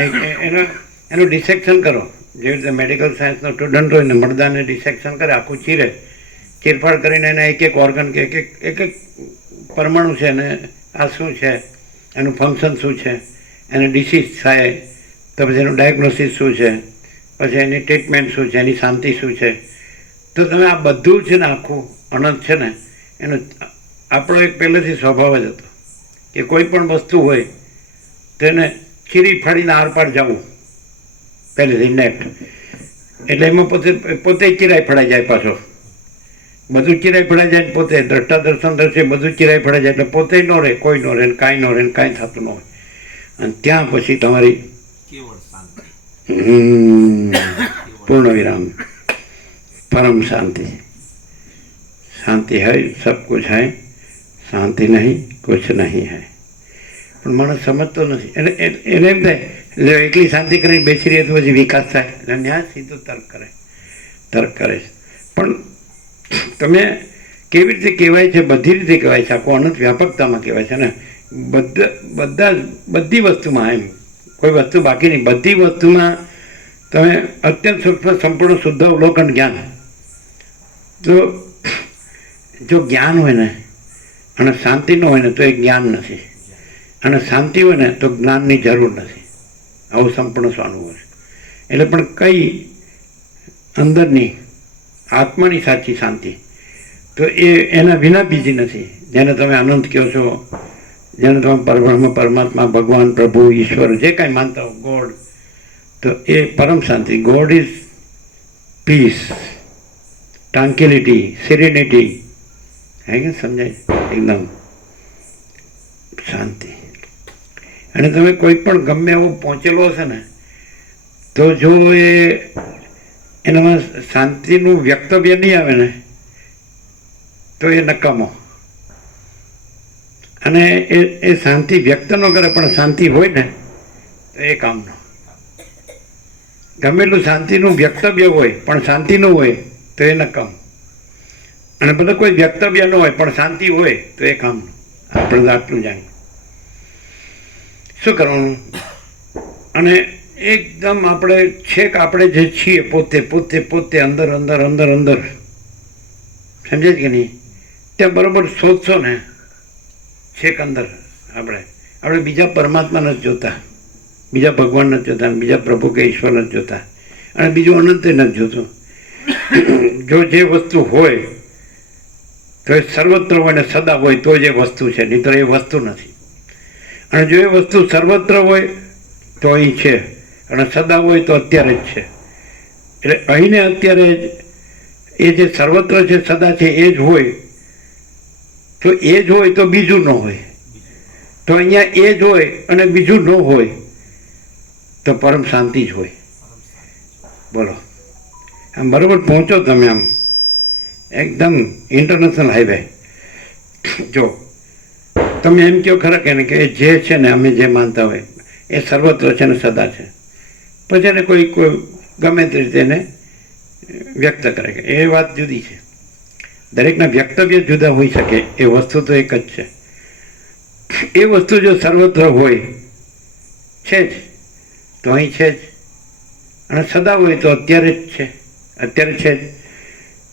એનું ડિસેક્શન કરો. જેવી રીતે મેડિકલ સાયન્સનો સ્ટુડન્ટ હોય ને મરદાને ડિસેક્શન કરે, આખું ચીરફાડ કરીને એના એક એક ઓર્ગન કે એક એક પરમાણુ છે ને આ શું છે, એનું ફંક્શન શું છે, એને ડિસીઝ થાય તો પછી એનું ડાયગ્નોસિસ શું છે, પછી એની ટ્રીટમેન્ટ શું છે, એની શાંતિ શું છે. તો તમે આ બધું છે ને આખું અનંત છે ને એનું આપણો એક પહેલેથી સ્વભાવ જ હતો કે કોઈ પણ વસ્તુ હોય તો એને ચીરી ફાડીને આરપાર જવું પહેલેથી નેટ. એટલે એમાં પોતે ચીરાઈ ફળાઈ જાય, પાછો બધું ચીરાઈ ફળાઈ જાય, પોતે દ્રષ્ટા દર્શન દર્શે બધું ચીરાઈ ફળાઈ જાય. એટલે પોતે ન રહે, કોઈ ન રહે, કાંઈ ન રહે, કાંઈ થતું ન હોય. અને ત્યાં પછી તમારી કેવળ શાંતિ. પૂર્ણ વિરામ, परम शांति. शांति है सब कुछ है, शांति नहीं कुछ नहीं है. પણ માણસ સમજતો નથી. એને એમ થાય એટલે એકલી શાંતિ કરીને બેસી રહે તો પછી વિકાસ થાય. એટલે ન્યાય સીધું તર્ક કરે છે. પણ તમે કેવી રીતે કહેવાય છે, બધી રીતે કહેવાય છે, આખો અનંત વ્યાપકતામાં કહેવાય છે ને. બધી વસ્તુમાં, એમ કોઈ વસ્તુ બાકી નહીં, બધી વસ્તુમાં તમે અત્યંત સૂક્ષ્મ સંપૂર્ણ શુદ્ધ અવલોકન જ્ઞાન. તો જો જ્ઞાન હોય ને અને શાંતિ ન હોય ને તો એ જ્ઞાન નથી, અને શાંતિ હોય ને તો જ્ઞાનની જરૂર નથી. આવું સંપૂર્ણ સ્વાનુભવ છે. એટલે પણ કઈ અંદરની આત્માની સાચી શાંતિ તો એના વિના બીજી નથી. જેને તમે અનંત કહો છો, જેને તમે પરબ્રહ્મ, પરમાત્મા, ભગવાન, પ્રભુ, ઈશ્વર જે કાંઈ માનતા હો, ગોડ, તો એ પરમ શાંતિ. God is peace, tranquility, serenity. હે કે સમજાય? એકદમ શાંતિ. અને તમે કોઈ પણ ગમે એવો પહોંચેલો હશે ને તો જો એનામાં શાંતિનું વ્યક્તવ્ય નહીં આવે ને તો એ નકામો. અને એ શાંતિ વ્યક્ત ન કરે પણ શાંતિ હોય ને તો એ કામનો. ગમેલું શાંતિનું વ્યક્તવ્ય હોય પણ શાંતિ ન હોય તો એ નકામ. અને ભલે કોઈ વ્યક્તવ્ય ન હોય પણ શાંતિ હોય તો એ કામનું. આપણે આટલું જાણીએ શું કરવાનું. અને એકદમ આપણે છેક આપણે જે છીએ પોતે અંદર સમજે કે નહીં, ત્યાં બરાબર શોધશો ને છેક અંદર આપણે બીજા પરમાત્મા નથી જોતા, બીજા ભગવાન નથી જોતા, બીજા પ્રભુ કે ઈશ્વર નથી જોતા, અને બીજું અનંત નથી જોતું. જો જે વસ્તુ હોય તો એ સર્વત્ર હોય ને સદા હોય તો જ એ વસ્તુ છે, નહીં તો એ વસ્તુ નથી. અને જો એ વસ્તુ સર્વત્ર હોય તો અહીં છે, અને સદા હોય તો અત્યારે જ છે. એટલે અહીં ને અત્યારે એ જે સર્વત્ર છે, સદા છે, એ જ હોય તો એ જ હોય તો બીજું ન હોય. તો અહીંયા એ જ હોય અને બીજું ન હોય તો પરમ શાંતિ જ હોય. બોલો, આમ બરાબર પહોંચો તમે, આમ એકદમ ઇન્ટરનેશનલ હાઈવે. જો તમે એમ કહો ખરા કે જે છે ને અમે જે માનતા હોય એ સર્વત્ર છે ને સદા છે, પછી એને કોઈ ગમે તે રીતે એને વ્યક્ત કરે કે એ વાત જુદી છે. દરેકના વ્યક્તવ્ય જુદા હોઈ શકે, એ વસ્તુ તો એક જ છે. એ વસ્તુ જો સર્વત્ર હોય છે જ તો અહીં છે જ, અને સદા હોય તો અત્યારે જ છે, અત્યારે છે જ.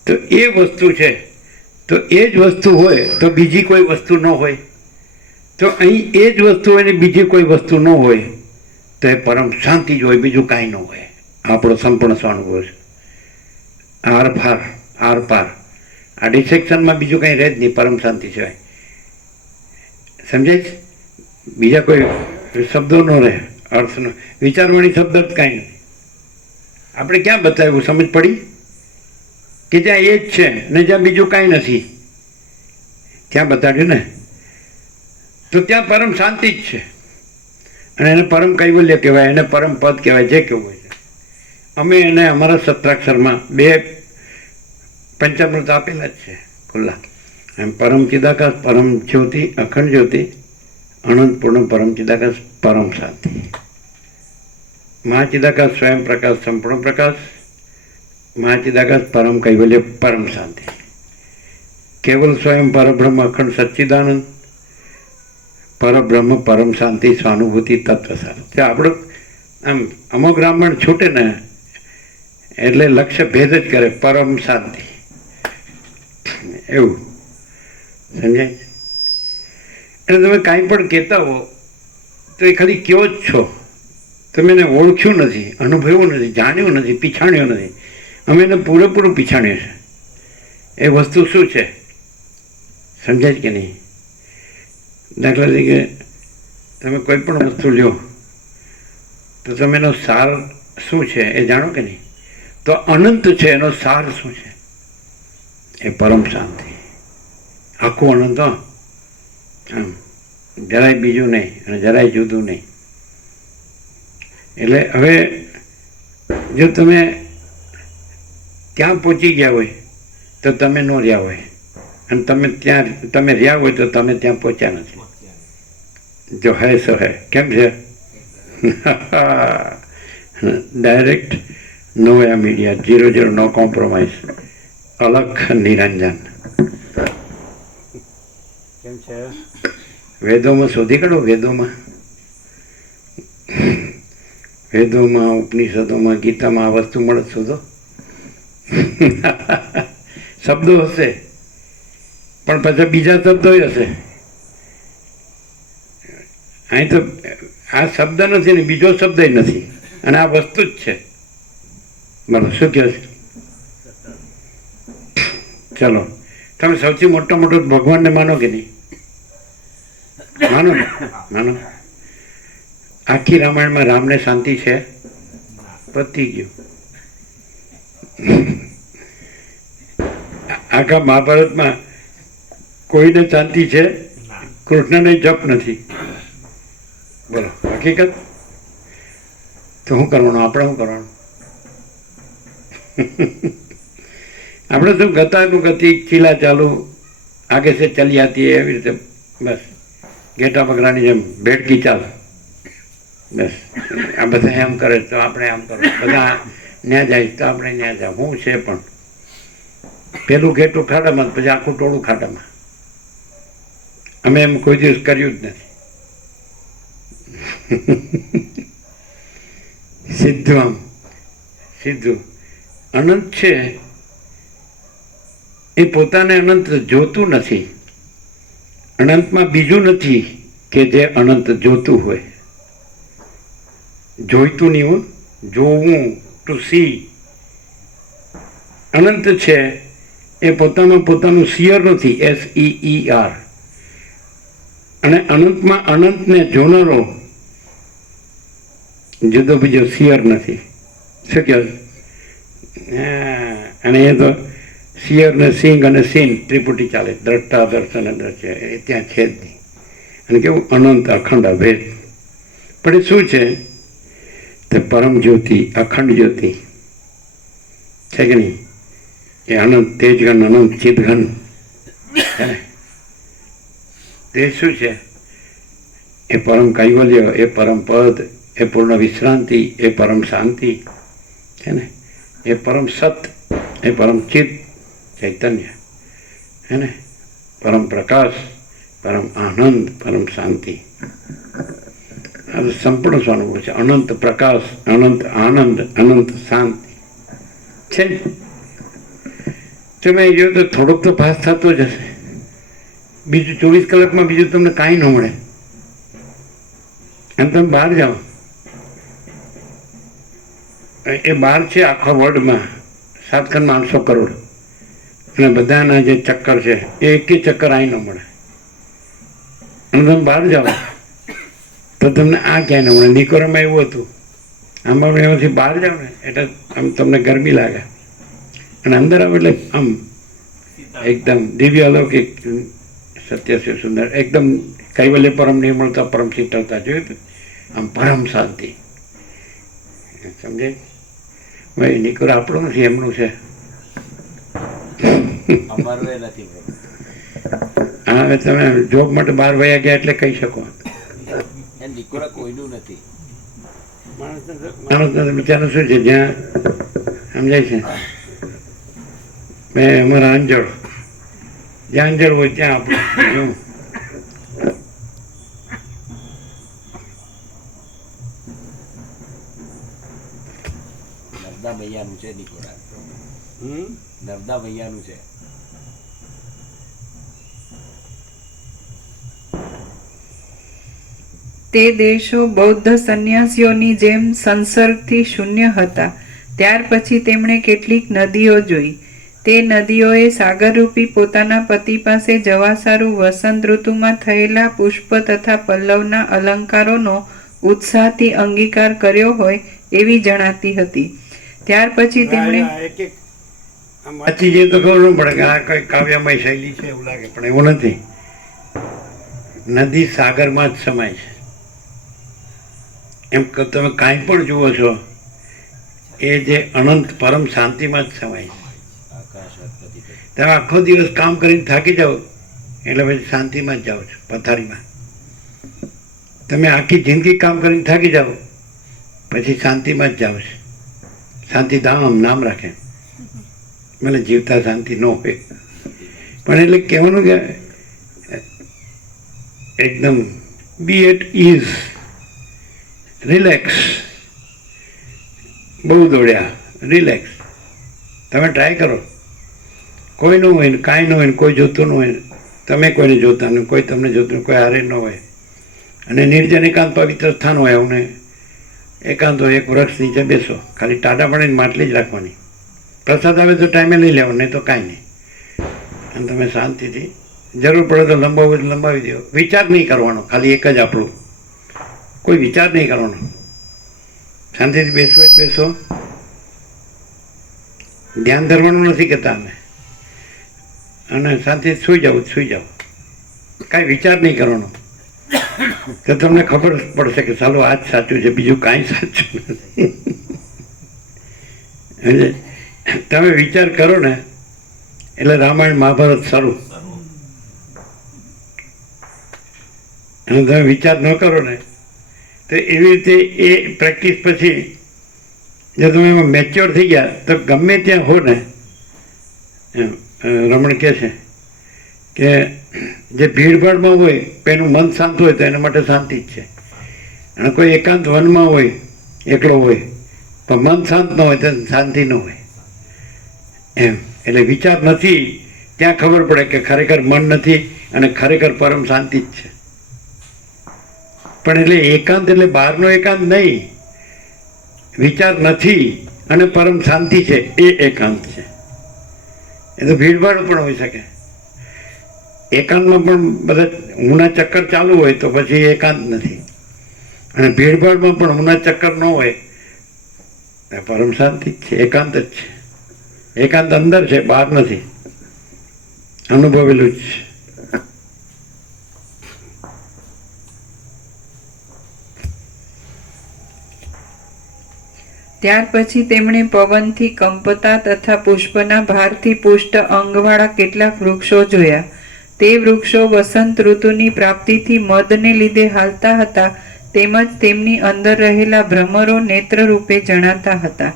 તો એ વસ્તુ છે, તો એ જ વસ્તુ હોય તો બીજી કોઈ વસ્તુ ન હોય. તો અહીં એ જ વસ્તુ હોય ને બીજી કોઈ વસ્તુ ન હોય તો એ પરમ શાંતિ જ હોય, બીજું કાંઈ ન હોય. આપણો સંપૂર્ણ સ્વાનુભવ છે. આર પાર આ ડિસેક્શનમાં બીજું કંઈ રહે જ નહીં, પરમ શાંતિ સિવાય. સમજાય છે? બીજા કોઈ શબ્દો ન રહે, અર્થનો વિચારવાણી શબ્દ જ કાંઈ નથી. આપણે ક્યાં બતાવ્યું, સમજ પડી કે જ્યાં એ જ છે ને જ્યાં બીજું કાંઈ નથી ત્યાં બતાડ્યું ને, તો ત્યાં પરમ શાંતિ જ છે. અને એને પરમ કૈવલ્ય કહેવાય, એને પરમ પદ કહેવાય, જે કહેવું હોય છે. અમે એને અમારા સત્રાક્ષરમાં 2 પંચામૃત આપેલા જ છે ખુલ્લા. એમ પરમ ચિદાકાશ, પરમ જ્યોતિ, અખંડ જ્યોતિ, અનંત પૂર્ણ પરમ ચિદાકાશ, પરમ શાંતિ. મહાચિદાકાશ, સ્વયં પ્રકાશ, સંપૂર્ણ પ્રકાશ, મહાચિદાકાશ, પરમ કૈવલ્ય, પરમ શાંતિ. કેવલ સ્વયં પરબ્રહ્મ, અખંડ સચ્ચિદાનંદ, પરબ્રહ્મ પરમ શાંતિ સ્વાનુભૂતિ તત્વસાર. તે આપણું આમ અમુક બ્રાહ્મણ છૂટે ને એટલે લક્ષ્ય ભેદ જ કરે, પરમ શાંતિ એવું સમજાય. એટલે તમે કાંઈ પણ કહેતા હો તો એ ખાલી કયો જ છો, તમે એને ઓળખ્યું નથી, અનુભવ્યું નથી, જાણ્યું નથી, પીછાણ્યું નથી. અમે એને પૂરેપૂરું પીછાણ્યું છે. એ વસ્તુ શું છે સમજાય કે નહીં? દાખલા તરીકે તમે કોઈ પણ વસ્તુ લ્યો તો તમે એનો સાર શું છે એ જાણો કે નહીં? તો અનંત છે, એનો સાર શું છે? એ પરમ શાંતિ. આખું અનંત, આમ જરાય બીજું નહીં અને જરાય જુદું નહીં. એટલે હવે જો તમે ત્યાં પહોંચી ગયા હોય તો તમે ન રહ્યા હોય, અને તમે રહ્યા હોય તો તમે ત્યાં પહોંચ્યા નથી. જો હૈ સો હૈ. કેમ છે? ડાયરેક્ટ નો મીડિયા, 00 નો કોમ્પ્રોમાઇઝ, અલખ નિરંજન. કેમ છે? વેદોમાં શોધી કાઢો, વેદોમાં ઉપનિષદોમાં, ગીતામાં આ વસ્તુ મળે શોધો. શબ્દો હશે પણ પછી બીજા શબ્દો હશે. અહીં તો આ શબ્દ નથી ને બીજો શબ્દ નથી, અને આ વસ્તુ જ છે. બોલો શું કહે છે? ચલો, તમે સૌથી મોટો ભગવાનને માનો કે નહીં? માનો ને? માનો. આખી રામાયણમાં રામને શાંતિ છે? પતી ગયું. આખા મહાભારતમાં કોઈને શાંતિ છે? કૃષ્ણને જપ નથી. બોલો હકીકત. તો શું કરવાનું? આપણે શું કરવાનું? આપણે શું ગતાનુગતિ, ચીલા ચાલુ, આગે સે ચલી આતી એવી રીતે બસ ઘેટા બકરાની જેમ ભેટકી ચાલ. બસ આ બધા એમ કરે તો આપણે આમ કરો, બધા ન્યા જાય તો આપણે ન્યા જાવ. હું છે પણ પેલું ઘેટું ખાડામાં, પછી આખું ટોળું ખાડામાં. અમે એમ કોઈ દિવસ કર્યું જ નથી. સીધું આમ સીધું. અનંત છે એ પોતાને અનંત જોતું નથી. અનંતમાં બીજું નથી કે જે અનંત જોતું હોય. જોઈતું નહીં હોય, જોવું, ટુ સી. અનંત છે એ પોતામાં પોતાનું સિયર નથી, SEER. અને અનંતમાં અનંતને જોનારો જુદો બીજો સિયર નથી. શું કહેવાય? અને એ તો સિયર ને સિંગ અને સીન ત્રિપુટી ચાલે. દ્રષ્ટા, દર્શન અને દ્રશ્ય એ ત્યાં છે જ નહીં. અને કેવું અનંત અખંડ અભેદ. પણ એ શું છે? તે પરમ જ્યોતિ, અખંડ જ્યોતિ છે કે નહીં? એ અનંત તેજઘન, અનંત ચિદઘન. તે શું છે? એ પરમ કૈવલ્ય, એ પરમ પદ, એ પૂર્ણ વિશ્રાંતિ, એ પરમ શાંતિ છે ને? એ પરમ સત, એ પરમ ચિત્ત ચૈતન્ય હે ને? પરમ પ્રકાશ, પરમ આનંદ, પરમ શાંતિ. આ તો સંપૂર્ણ સ્વરૂપ છે. અનંત પ્રકાશ, અનંત આનંદ, અનંત શાંતિ છે. તમે જો તો થોડોક તો ભાસ થતો જ હશે. બીજું 24 કલાકમાં બીજું તમને કાંઈ ન મળે. અને તમે બહાર જાઓ, એ બહાર છે આખા વર્લ્ડમાં 7.8 કરોડ, અને બધાના જે ચક્કર છે એ એકેય ચક્કર અહીં ન મળે. અને તમે બહાર જાઓ તો તમને આ ક્યાંય ન મળે. નિકોરામાં એવું હતું. આમાં એમાંથી બહાર જાઓ ને એટલે આમ તમને ગરમી લાગે, અને અંદર આવો એટલે આમ એકદમ દિવ્ય અલૌકિક સત્ય છે, સુંદર એકદમ કૈવલ્ય, પરમ નિર્મળતા, પરમ શીતળતા જોયું. આમ પરમ શાંતિ. સમજાય? ભાઈ નિકોરા આપણું નથી, એમનું છે. હા, હવે તમે જોબ માટે બહાર વયા ગયા એટલે કહી શકો. કોઈનું નથી. બિચારું શું છે, જ્યાં સમજાય છે. મેં અમારા અંજળ, જ્યાં અંજળ હોય ત્યાં આપણું ભૈયાનું છે નિકોડા, નર્મદા ભૈયાનું છે. તે દેશો બૌદ્ધ સંન્યાસીઓની જેમ સંસર્ગથી શૂન્ય હતા. ત્યાર પછી તેમણે કેટલીક નદીઓ જોઈ. તે નદીઓએ સાગરરૂપી પોતાના પતિ પાસે જવા સારું વસંત ઋતુમાં થયેલા પુષ્પ તથા પલ્લવના અલંકારોનો ઉત્સાહથી અંગીકાર કર્યો હોય એવી જણાતી હતી. ત્યાર પછી તેમણે એક એક આમ વાંચી જઈએ તો ખબર ન પડે કે આ કઈ કાવ્યમય શૈલી છે એવું લાગે, પણ એવું નથી. નદી સાગરમાં જ સમાય છે. એમ કે તમે કાંઈ પણ જુઓ છો એ જે અનંત પરમ શાંતિમાં જ સમાય છે. આકાશ અદપતિ છે. તમે આખો દિવસ કામ કરીને થાકી જાઓ એટલે પછી શાંતિમાં જ જાઓ છો, પથારીમાં. તમે આખી જિંદગી કામ કરીને થાકી જાઓ પછી શાંતિમાં જ જાઓ છો. શાંતિધામ નામ રાખે, મને જીવતા શાંતિ ન હોય. પણ એટલે કહેવાનું કે એકદમ બી એટ ઇઝ, રિલેક્સ. બહુ દોડ્યા, રિલેક્સ. તમે ટ્રાય કરો. કોઈ ન હોય ને, કાંઈ ન હોય ને, કોઈ જોતું ન હોય ને, તમે કોઈને જોતા નહીં, કોઈ તમને જોતું, કોઈ હારે ન હોય, અને નિર્જન એકાંત પવિત્ર સ્થાન હોય એવું ને એકાંત હોય, એક વૃક્ષ નીચે બેસો, ખાલી ટાટા પાડીને માટલી જ રાખવાની. પ્રસાદ આવે તો ટાઈમે લઈ લેવો, નહીં તો કાંઈ નહીં. અને તમે શાંતિથી, જરૂર પડે તો લંબાવવું જ લંબાવી દો. વિચાર નહીં કરવાનો, ખાલી એક જ આપણું, કોઈ વિચાર નહીં કરવાનો. શાંતિથી બેસવું જ બેસો. ધ્યાન ધરવાનું નથી કહેતા અમે, અને શાંતિથી સૂઈ જાઓ, સૂઈ જાઓ. કાંઈ વિચાર નહીં કરવાનો. તો તમને ખબર પડશે કે ચાલો આ જ સાચું છે, બીજું કાંઈ સાચું નથી. તમે વિચાર કરો ને એટલે રામાયણ મહાભારત સારું, અને તમે વિચાર ન કરો ને તો એવી રીતે એ પ્રેક્ટિસ પછી જો તમે એમાં મેચ્યોર થઈ ગયા તો ગમે ત્યાં હો ને, રમણ કહે છે કે જે ભીડભાડમાં હોય તો એનું મન શાંત હોય તો એના માટે શાંતિ જ છે. અને કોઈ એકાંત વનમાં હોય, એકલો હોય, પણ મન શાંત ન હોય તો શાંતિ ન હોય. એમ એટલે વિચાર નથી ત્યાં ખબર પડે કે ખરેખર મન નથી અને ખરેખર પરમ શાંતિ જ છે. પણ એટલે એકાંત એટલે બહારનો એકાંત નહીં, વિચાર નથી અને પરમ શાંતિ છે એ એકાંત છે. એ તો ભીડભાડ પણ હોઈ શકે. એકાંતમાં પણ બધા ઊના ચક્કર ચાલુ હોય તો પછી એકાંત નથી, અને ભીડભાડમાં પણ ઊના ચક્કર ન હોય તો પરમ શાંતિ જ છે, એકાંત જ છે. એકાંત અંદર છે, બહાર નથી, અનુભવેલું જ છે. ત્યાર પછી તેમણે પવનથી કંપતા તથા પુષ્પના ભારથી પુષ્ટ અંગવાળા કેટલાક વૃક્ષો જોયા. તે વૃક્ષો વસંત ઋતુની પ્રાપ્તિથી મદને લીધે હાલતા હતા, તેમજ તેમની અંદર રહેલા ભ્રમરો નેત્ર રૂપે જણાતા હતા.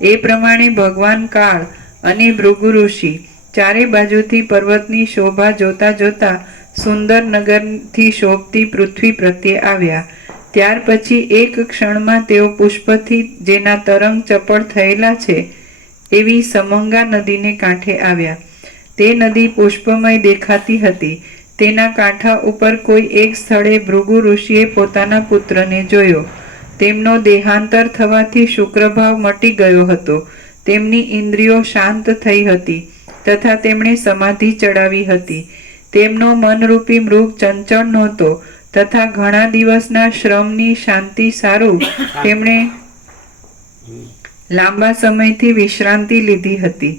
એ પ્રમાણે ભગવાન કાળ અને ભૃગુ ઋષિ ચારે બાજુથી પર્વતની શોભા જોતા જોતા સુંદર નગરથી શોભતી પૃથ્વી પ્રત્યે આવ્યા. ત્યાર પછી એક ક્ષણમાં તેઓ પુષ્પથી જેના તરંગ ચપળ થયેલા છે એવી સમંગા નદીને કાંઠે આવ્યા. તે નદી પુષ્પમય દેખાતી હતી. તેના કાંઠા ઉપર કોઈ એક સ્થળે ભૃગુ ઋષિએ પોતાના પુત્રને જોયો. તેમનો દેહાંતર થવાથી શુક્રભાવ મટી ગયો હતો. તેમની ઇન્દ્રિયો શાંત થઈ હતી તથા તેમણે સમાધિ ચડાવી હતી. તેમનો મનરૂપી મૃગ ચંચળ નહોતો તથા ઘણા દિવસના શ્રમની શાંતિ સારું તેમણે લાંબા સમયથી વિશ્રાંતિ લીધી હતી.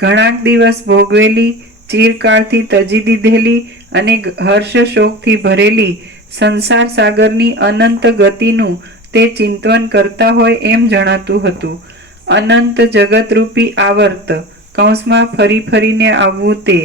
ઘણાક દિવસ ભોગવેલી, ચિરકાળથી તજી દીધેલી અને હર્ષ શોકથી ભરેલી સંસાર સાગરની અનંત ગતિનું તે ચિંતન કરતા હોય એમ જણાતું હતું. અનંત જગતરૂપી આવર્ત કૌંસમાં ફરી ફરીને આવવું, તે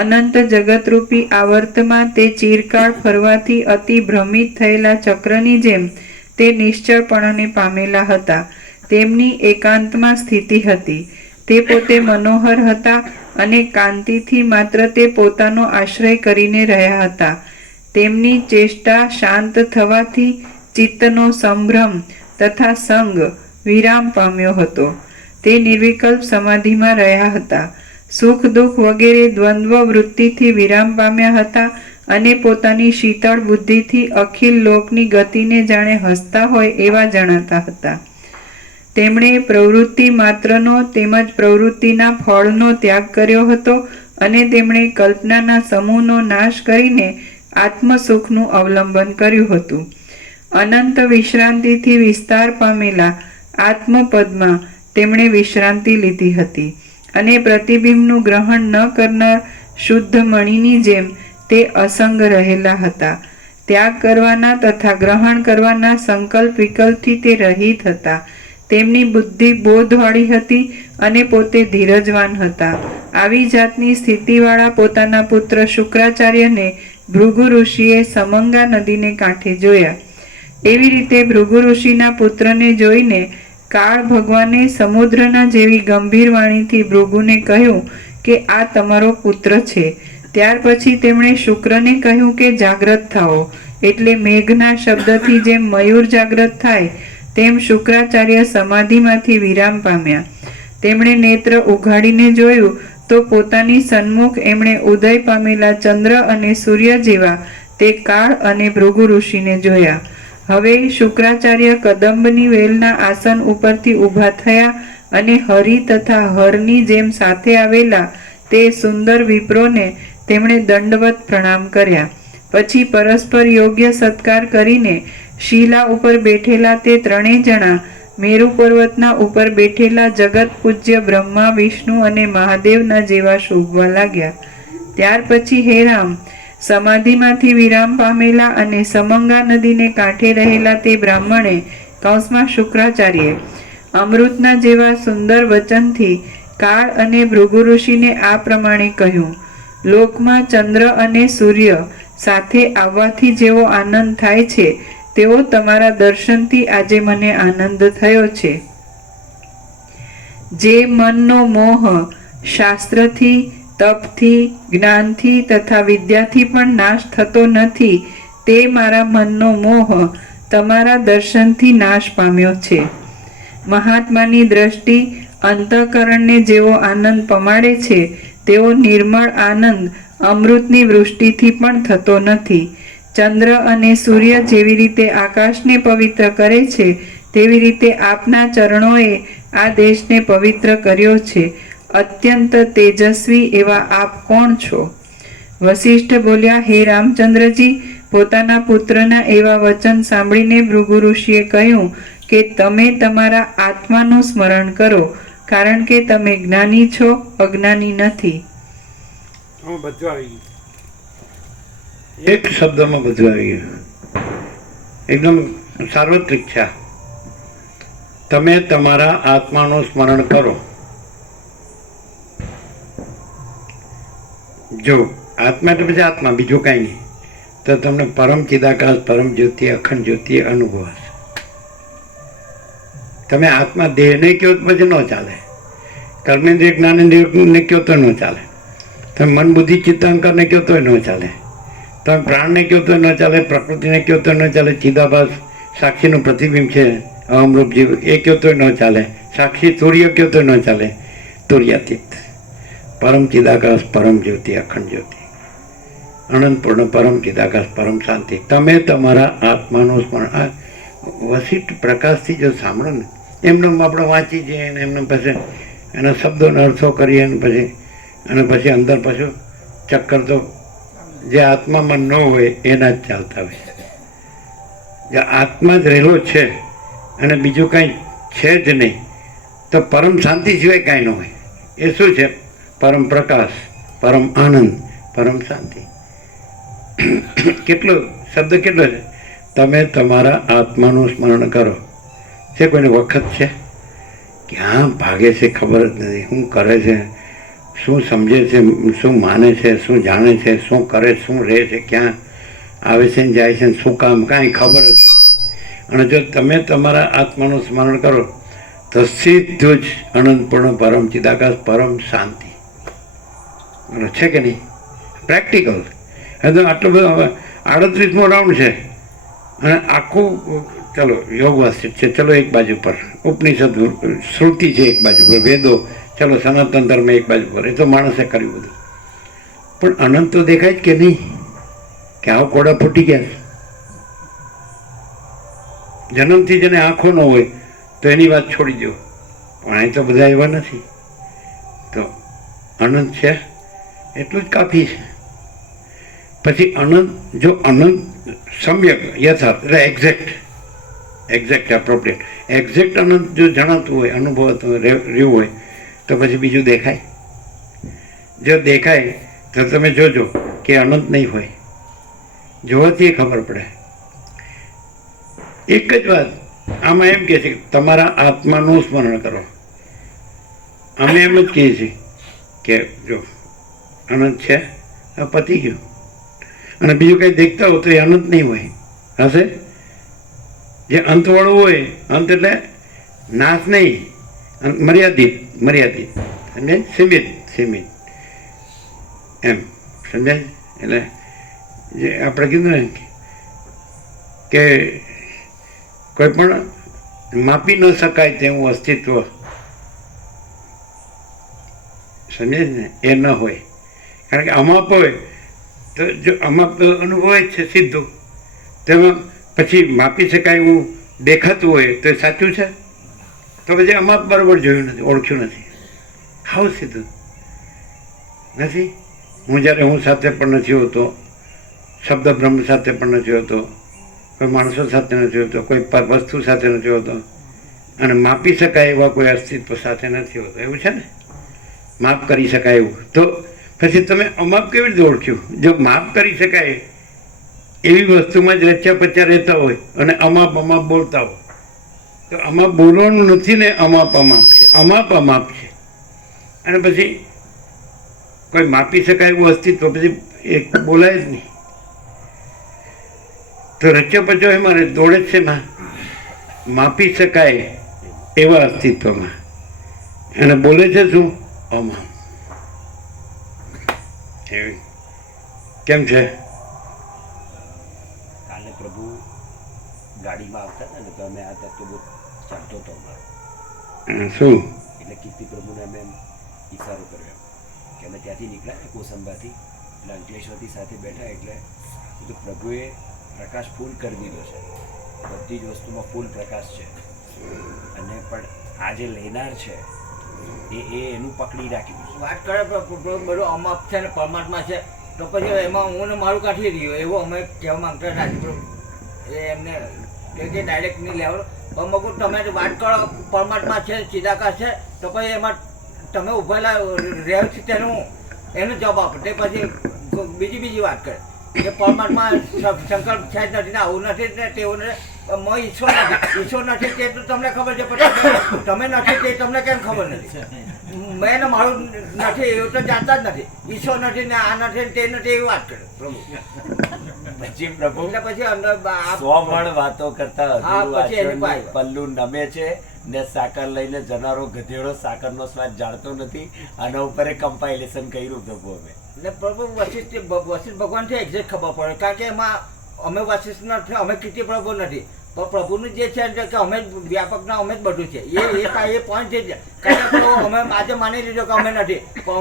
અનંત જગતરૂપી આવર્તમાં તે ચિરકાળ ફરવાથી અતિ ભ્રમિત થયેલા ચક્રની જેમ તે નિશ્ચળપણાને પામેલા હતા. તેમની એકાંતમાં સ્થિતિ હતી. તે પોતે મનોહર હતા અને કાંતિથી માત્ર તે પોતાનો આશ્રય કરીને રહ્યા હતા. તેમની ચેષ્ટા શાંત થવાથી ચિત્તનો સંભ્રમ તથા સંગ વિરામ પામ્યો હતો. તે નિર્વિકલ્પ સમાધિમાં રહ્યા હતા. સુખ દુઃખ વગેરે દ્વંદ્વ વૃત્તિથી વિરામ પામ્યા હતા અને પોતાની શીતળ બુદ્ધિથી અખિલ લોકની ગતિને જાણે હસતા હોય એવા જણાતા હતા. તેમણે પ્રવૃત્તિ માત્રનો તેમજ પ્રવૃત્તિના ફળનો ત્યાગ કર્યો હતો અને તેમણે કલ્પનાના સમૂહનો નાશ કરીને આત્મસુખનું અવલંબન કર્યું હતું. અનંત વિશ્રાંતિથી વિસ્તાર પામેલા આત્મપદમાં તેમણે વિશ્રાંતિ લીધી હતી અને પ્રતિબિંબનું ગ્રહણ ન કરનાર શુદ્ધ મણીની જેમ તે અસંગ રહેલા હતા. ત્યાગ કરવાના તથા ગ્રહણ કરવાના સંકલ્પ વિકલ્પથી તે રહિત હતા. તેમની બુદ્ધિ બોધવાળી હતી અને પોતે ધીરજવાન હતા. આવી જાતની સ્થિતિવાળા પોતાના પુત્ર શુક્રાચાર્યને ભૃગુ ઋષિએ સમંગા નદીને કાંઠે જોયા. એવી રીતે ભૃગુ ઋષિના પુત્રને જોઈને કાળ ભગવાને સમુદ્રના જેવી ગંભીર વાણીથી ભૃગુને કહ્યું કે આ તમારો પુત્ર છે. ત્યાર પછી તેમણે શુક્રને કહ્યું કે જાગ્રત થાઓ. એટલે મેઘના શબ્દથી જેમ મયુર જાગ્રત થાય તેમ શુક્રાચાર્ય સમાધિમાંથી વિરામ પામ્યા. તેમણે નેત્ર ઉઘાડીને જોયું તો પોતાની સન્મુખ એમણે ઉદય પામેલા ચંદ્ર અને સૂર્ય જેવા તે કાળ અને ભૃગુ ઋષિને જોયા. હવે શુક્રાચાર્ય કદંબની વેલના આસન ઉપરથી ઊભા થયા અને હરિ તથા હરની જેમ સાથે આવેલા તે સુંદર વિપ્રોને તેમણે દંડવત પ્રણામ કર્યા. પછી પરસ્પર યોગ્ય સત્કાર કરીને શીલા ઉપર બેઠેલા તે ત્રણેય જણા મેરુ પર્વતના ઉપર બેઠેલા જગત પૂજ્ય બ્રહ્મા વિષ્ણુ અને મહાદેવના જેવા શોભવા લાગ્યા. ત્યાર પછી હે રામ, સમાધિમાંથી વિરામ પામેલા અને સમંગા નદીને કાંઠે રહેલા તે બ્રાહ્મણે કૌંસમાં શુક્રાચાર્યે અમૃતના જેવા સુંદર વચનથી કાળ અને ભૃગુ ઋષિને આ પ્રમાણે કહ્યું. લોકમાં ચંદ્ર અને સૂર્ય સાથે આવવાથી જેવો આનંદ થાય છે તેવો તમારા દર્શનથી આજે મને આનંદ થયો છે. જે મનનો મોહ શાસ્ત્રથી, તપથી, જ્ઞાનથી તથા વિદ્યાથી પણ નાશ થતો નથી તે મારા મનનો મોહ તમારા દર્શનથી નાશ પામ્યો છે. મહાત્માની દ્રષ્ટિ અંતઃકરણને જેવો આનંદ પમાડે છે તેવો નિર્મળ આનંદ અમૃતની વૃષ્ટિથી પણ થતો નથી. ચંદ્ર અને સૂર્ય જેવી રીતે આકાશને પવિત્ર કરે છે તેવી રીતે આપના ચરણોએ આ દેશને પવિત્ર કર્યો છે. અત્યંત તેજસ્વી એવા આપ કોણ છો? વશિષ્ઠ બોલ્યા, હે રામચંદ્રજી, પોતાના પુત્રના એવા વચન સાંભળીને ભૃગુ ઋષિએ કહ્યું કે તમે તમારા આત્માનું સ્મરણ કરો, કારણ કે તમે જ્ઞાની છો, અજ્ઞાની નથી. બધું આવી ગયું. એક શબ્દમાં બધું આવી ગયું. એકદમ સાર્વત્રિક છે. તમે તમારા આત્માનું સ્મરણ કરો. જો આત્મા એટલે પછી આત્મા, બીજું કાંઈ નહીં. તો તમને પરમ ચિદાકાશ, પરમ જ્યોતિ, અખંડ જ્યોતિ અનુભવ હશે. તમે આત્મા દેહને કહો તો પછી ન ચાલે. કર્મેન્દ્રિય જ્ઞાનેન્દ્રિયને કહો તો ન ચાલે. તમે મન બુદ્ધિ ચિત્તાંકરને કહો તો ન ચાલે. તમે પ્રાણને કહો તો ન ચાલે. પ્રકૃતિને કહો તો ન ચાલે. ચિદાભાસ સાક્ષીનું પ્રતિબિંબ છે, અહમરૂપ જીવ, એ કહો તો ન ચાલે. સાક્ષી સૂર્ય કહો તો ન ચાલે. તુર્યાતીત પરમ ચિદાકાશ, પરમ જ્યોતિ, અખંડ જ્યોતિ, અનંતપૂર્ણ પરમ ચિદાકાશ, પરમ શાંતિ. તમે તમારા આત્માનું સ્મરણ આ વશિષ્ઠ પ્રકાશથી જો સાંભળો ને, એમને આપણે વાંચી જઈએ અને એમને પછી એના શબ્દોનો અર્થો કરીએ અને પછી અંદર પાછું ચક્કર તો જે આત્મામાં ન હોય એના જ ચાલતા હોય. જે આત્મા જ રહેલો છે અને બીજું કાંઈ છે જ નહીં, તો પરમ શાંતિ સિવાય કાંઈ ન હોય. એ શું છે? પરમ પ્રકાશ, પરમ આનંદ, પરમ શાંતિ. કેટલો શબ્દ કેટલો છે? તમે તમારા આત્માનું સ્મરણ કરો. છે કોઈને વખત છે? ક્યાં ભાગે છે ખબર જ નથી. શું કરે છે, શું સમજે છે, શું માને છે, શું જાણે છે, શું કરે, શું રહે છે, ક્યાં આવે છે ને જાય છે, શું કામ, કાંઈ ખબર જ નથી. અને જો તમે તમારા આત્માનું સ્મરણ કરો તો સીધું જ અનંતપૂર્ણ પરમ ચિદાકાશ, પરમ શાંતિ. છે કે નહીં? પ્રેક્ટિકલ. હવે તો આટલો બધો 38મો રાઉન્ડ છે અને આખું ચલો યોગ વાસિત છે, ચલો એક બાજુ પર, ઉપનિષદ શ્રુતિ છે એક બાજુ પર, વેદો, ચલો સનાતન ધર્મ એક બાજુ પર, એ તો માણસે કર્યું બધું. પણ અનંત તો દેખાય જ કે નહીં, કે આવ કોડા ફૂટી ગયા છે. જન્મથી જેને આંખો ન હોય તો એની વાત છોડી દો, પણ અહીં તો બધા એવા નથી. તો અનંત છે એટલું જ કાફી છે. પછી અનંત, જો અનંત સમ્યક યથાર્થ એટલે એક્ઝેક્ટ એપ્રોપ્રિએટ એક્ઝેક્ટ અનંત જો જણાતું હોય, અનુભવાતું રહ્યું હોય, તો પછી બીજું દેખાય. જો દેખાય તો તમે જોજો કે અનંત નહીં હોય, જોવાથી ખબર પડે. એક જ વાત આમાં એમ કહે છે કે તમારા આત્માનું સ્મરણ કરો. અમે એમ જ કહીએ છીએ કે જો અનંત છે, પતી ગયું. અને બીજું કંઈ દેખતા હો તો એ અનંત નહીં હોય, હશે. જે અંતવાળું હોય, અંત એટલે નાશ નહીં, મર્યાદિત સમજાય, સીમિત એમ સમજાય. એટલે જે આપણે કીધું ને કે કોઈ પણ માપી ન શકાય તેવું અસ્તિત્વ, સમજાય ને, એ ન હોય. કારણ કે અમાપ હોય તો જો અમાપ તો અનુભવાય જ છે સીધું, તેમાં પછી માપી શકાય એવું દેખાતું હોય તો એ સાચું છે. તો પછી અમાપ બરાબર જોયું નથી, ઓળખ્યું નથી. હાવ સીધું નથી. હું જ્યારે હું સાથે પણ નથી હોતો, શબ્દ બ્રહ્મ સાથે પણ નથી હોતો, કોઈ માણસો સાથે નથી હોતો, કોઈ વસ્તુ સાથે નથી હોતો, અને માપી શકાય એવા કોઈ અસ્તિત્વ સાથે નથી હોતો. એવું છે ને, માપ કરી શકાય એવું. તો પછી તમે અમાપ કેવી રીતે ઓળખ્યું? જો માપ કરી શકાય એવી વસ્તુમાં જ રચ્યા પચ્યા રહેતા હોય અને અમાપ બોલતા હોય, તો અમાપ બોલવાનું નથી ને, અમાપ છે, અમાપ છે. અને પછી કોઈ માપી શકાય એવું અસ્તિત્વ પછી એ બોલાય જ નહીં. તો રચ્યો પચ્યો એ મારે દોડે જ છે માપી શકાય એવા અસ્તિત્વમાં, અને બોલે છે શું? અમાપ. કેમ છે? કાલે પ્રભુ ગાડીમાં આવતા હતા ને, તો અમે આ તત્વ ચાલતો હતો અમારો, શું એટલે કીર્તિ પ્રભુને અમે ઈશારો કર્યો કે અમે ત્યાંથી નીકળ્યા ને કોસંબાથી, એટલે અંકલેશ્વરથી સાથે બેઠા, એટલે કીધું પ્રભુએ પ્રકાશ ફૂલ કરી દીધો છે, બધી જ વસ્તુમાં ફૂલ પ્રકાશ છે, અને પણ આ જે લેનાર છે એ એનું પકડી રાખ્યું છે. વાત કરે બધું અમાપ છે ને પરમાત્મા છે, તો પછી એમાં હું ને મારું કાઢી રહ્યો એવું અમે કહેવા માંગતા હતા. એ એમને કે ડાયરેક્ટ નહીં લેવાનું, પણ મગું તમે વાત કરો પરમાત્મા છે, ચિદાકાશ છે, તો પછી એમાં તમે ઉભેલા રહે છે એનો જવાબ આપો. તે પછી બીજી વાત કરે કે પરમાત્મા સંકલ્પ છે જ નથી ને, આવું નથી ને, તેવું નથી, ઈશ્વર નથી તે તો તમને ખબર છે, પણ તમે નથી તે તમને કેમ ખબર નથી? મેં ને મારું નથી એવું તો જાણતા જ નથી. ઈશ્વર નથી ને, આ નથી ને, તે નથી, એવી વાત કરે પ્રભુ. પછી પ્રભુ એટલે પછી અંદર 100 મણ વાતો કરતા, હા, પછી એની પાસે પલ્લુ નમે છે ને, સાકર લઈને જનારો ગધેડો સાકરનો સ્વાદ જાણતો નથી, આના ઉપર કમ્પાઇલેશન કર્યું પ્રભુ અમે. ને પ્રભુ વશિષ્ઠ ભગવાનથી એક્ઝેક્ટ ખબર પડે, કારણ કે એમાં અમે વશિષ્ઠ નથી, અમે કીર્તિ પ્રભુ નથી, પણ પ્રભુનું જે છે કે અમે વ્યાપકના અમે જ બધું છે, એ પોઈન્ટ છે. કારણ કે અમે આજે માની લીધો કે અમે નથી, પણ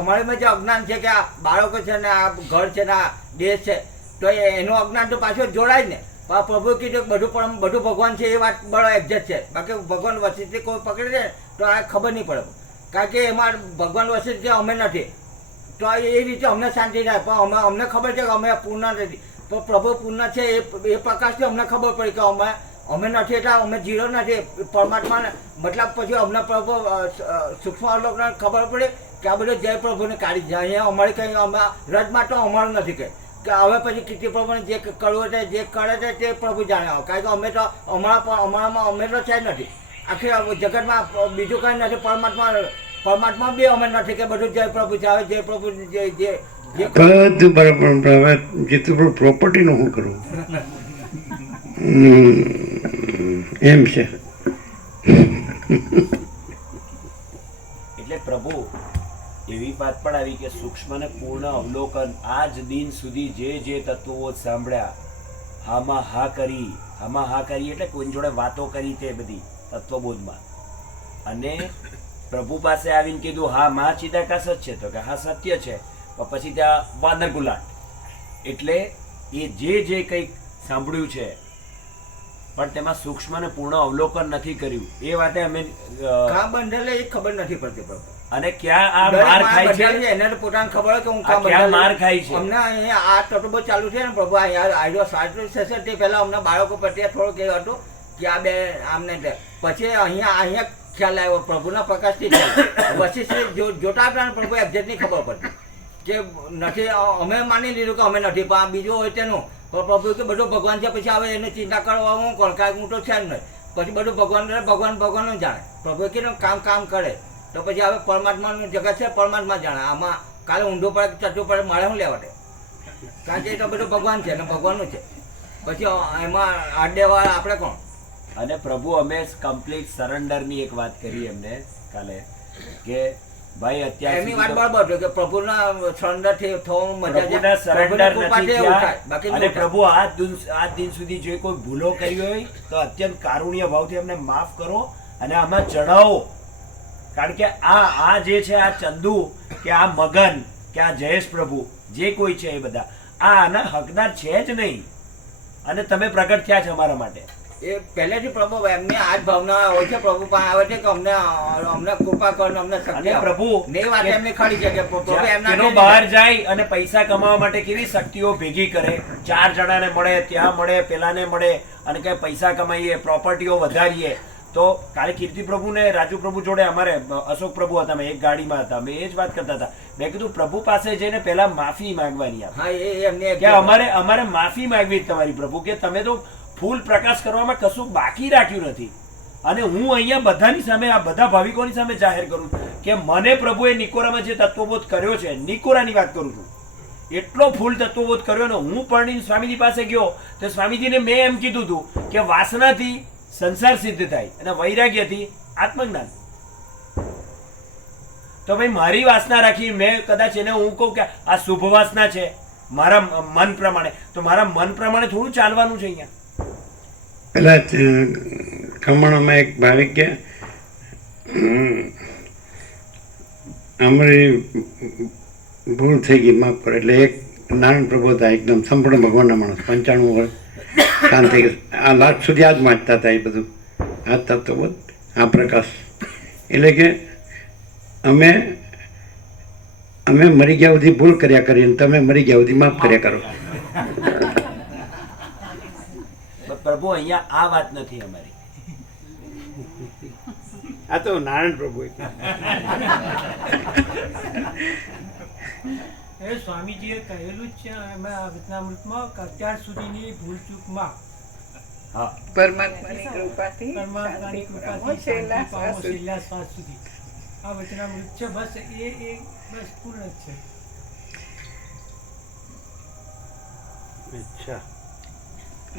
અમારે જે અજ્ઞાન છે કે આ બાળકો છે ને, આ ઘર છે ને, આ દેશ છે, તો એનું અજ્ઞાન તો પાછું જોડાય ને. પણ પ્રભુ કીધું બધું ભગવાન છે, એ વાત બરો એક્ઝેક્ટ છે. બાકી ભગવાન વશિષ્ઠથી કોઈ પકડી દે તો આ ખબર નહીં પડે, કારણ કે એમાં ભગવાન વશિષ્ઠ છે, અમે નથી, તો એ રીતે અમને શાંતિ થાય. પણ અમને ખબર છે કે અમે પૂર્ણ નથી, તો પ્રભુ પૂર્ણ છે, એ પ્રકાશથી અમને ખબર પડી કે અમે નથી, એટલે અમે જીરો નથી પરમાત્મા. મતલબ પછી અમને પ્રભુ સૂક્ષ્મ અવલોકન ખબર પડે કે આ બધું જય પ્રભુને કાઢી જાય. અહીંયા અમારે કંઈ રજમાં તો અમારું નથી કંઈ, કે હવે પછી કીર્તિ પ્રભુને જે કરવું છે, જે કરે છે તે પ્રભુ જાણે. કારણ કે અમે તો અમારામાં અમે તો છે નથી, આખી જગતમાં બીજું કંઈ નથી. પરમાત્મા બી અમે નથી કે બધું જય પ્રભુ છે. હવે જય પ્રભુ બધું બરાબર. જેટલું પ્રોપર્ટીનું શું કરવું એમ છે. એટલે પ્રભુ એવી વાત પણ આવી કે સૂક્ષ્મ ને પૂર્ણ અવલોકન આજ દિન સુધી જે તત્વો સાંભળ્યા, હામાં હા કરી આમાં હા કરી એટલે કોઈની જોડે વાતો કરી તે બધી તત્વબોધમાં, અને પ્રભુ પાસે આવીને કીધું હા માં ચિદાકાશ જ છે, તો કે હા સત્ય છે, પણ પછી ત્યાં વાનર ગુલાટ, એટલે એ જે કંઈક સાંભળ્યું છે પણ તેમાં સૂક્ષ્મ અને પૂર્ણ અવલોકન નથી કર્યું. એ વાતે અમે કાં બંધાયેલા એ ખબર નથી પડતી પ્રભુ. અને ક્યાં આ માર ખાય છે, એને તો પોતાને ખબર હોય કે હું આ કાં ક્યાં માર બંધાયેલો. ખાય છે. અમને અહીંયા આ તટુબો ચાલુ છે ને પ્રભુ, આઈડો સાચું થશે તે પહેલા અમને બાળકો પ્રત્યે થોડોક એ હતું કે આ બે આમને તે. પછી અહીંયા ખ્યાલ આવ્યો પ્રભુના પ્રકાશથી પછી જોતા હતા ને પ્રભુ એક્ઝેક્ટની ખબર પડતી કે નથી. અમે માની લીધું કે અમે નથી, પણ આ બીજું હોય તેનું. પણ પ્રભુ કે બધું ભગવાન છે, પછી હવે એને ચિંતા કરવા હું કોણ, કાંઈ હું તો છે જ નહીં. પછી બધું ભગવાન જાણે. પ્રભુ કીધું કામ કરે તો પછી હવે પરમાત્માનું જગત છે, પરમાત્મા જાણે. આમાં કાલે ઊંધું પડે ચટું પડે મારે શું લેવા દે, કારણ કે એ તો બધું ભગવાન છે ને ભગવાનનું છે. પછી એમાં આડેવા આપણે કોણ. અને પ્રભુ અમે કમ્પ્લીટ સરેન્ડરની એક વાત કરી એમને કાલે કે ભાઈ અત્યારે એમની વાત બરાબર છે કે પ્રભુના સરેન્ડર થવાનું મજા છે. પ્રભુના સરેન્ડર નથી થયા. બાકી અને પ્રભુ આજ દિન સુધી જે કોઈ ભૂલો કરી હોય તો અત્યંત કારુણ્ય ભાવથી અમને માફ કરો અને આમાં જણાવો. કારણ કે આ જે છે આ ચંદુ કે આ મગન કે આ જયેશ પ્રભુ જે કોઈ છે એ બધા આના હકદાર છે જ નહીં, અને તમે પ્રગટ થયા છે અમારા માટે. એ પહેલેથી પ્રભુ એમની આ જ ભાવના હોય છે. પ્રભુ પાસે આવે છે કે અમને કૃપા કરો, અમને શક્તિ અને આપો. પ્રભુ ને એ વાત એમની ખરી છે કે પ્રભુ એમના એનો બહાર જાય અને પૈસા કમાવા માટે કેવી શક્તિઓ ભેગી કરે, 4 જણાને મળે, ત્યાં મળે, પેલાને મળે, અને કે પૈસા કમાઈએ, પ્રોપર્ટીઓ વધારીએ. તો કાલે કીર્તિ પ્રભુ ને રાજુ પ્રભુ જોડે અમારે અશોક પ્રભુ હતા, અમે એક ગાડીમાં હતા, અમે એ જ વાત કરતા હતા. મેં કીધું પ્રભુ પાસે જઈને પહેલા માફી માંગવાની હા એ એમને કે અમારે માફી માંગવી તમારી પ્રભુ, કે તમે તો ફૂલ પ્રકાશ કરવામાં કશું બાકી રાખ્યું નથી. અને હું અહીંયા બધાની સામે, આ બધા ભાવિકોની સામે જાહેર કરું કે મને પ્રભુએ નિકોરામાં જે તત્વબોધ કર્યો છે, નિકોરાની વાત કરું છું, એટલો ફૂલ તત્વબોધ કર્યો ને હું પરણીને સ્વામીજી પાસે ગયો તો સ્વામીજીને મેં એમ કીધું હતું કે વાસનાથી સંસાર સિદ્ધ થાય અને વૈરાગ્યથી આત્મજ્ઞાન. તો ભાઈ મારી વાસના રાખી મેં કદાચ એને હું કહું કે આ શુભ વાસના છે મારા મન પ્રમાણે, તો મારા મન પ્રમાણે થોડું ચાલવાનું છે. અહીંયા પેલા ખમણમાં એક ભાવિક કે અમારી ભૂલ થઈ ગઈ માફ કરો, એટલે એક નારાયણ પ્રભુ હતા એકદમ સંપૂર્ણ ભગવાનના માણસ, 95 વર્ષ શાંત થઈ ગયા. આ લાસ્ટ સુધી આ જ વાંચતા હતા એ બધું, આ તત્વબોધ, આ પ્રકાશ. એટલે કે અમે મરી ગયા સુધી ભૂલ કર્યા કરીએ, તમે મરી ગયા સુધી માફ કર્યા કરો. પ્રભુ અહીંયા આ વાત નથી અમારી. આ તો નારાયણ પ્રભુ એ સ્વામીજીએ કહેલું જ છે એમાં વચનામૃતમાં કે અત્યાર સુધીની ભૂલચૂકમાં પરમાત્માની કૃપાથી પરમાત્માની કૃપાથી છેલ્લા શાંતિ પામો છેલ્લા શ્વાસ સુધી. આ વચનામૃત છે, બસ એ બસ પૂર્ણ જ છે. અચ્છા.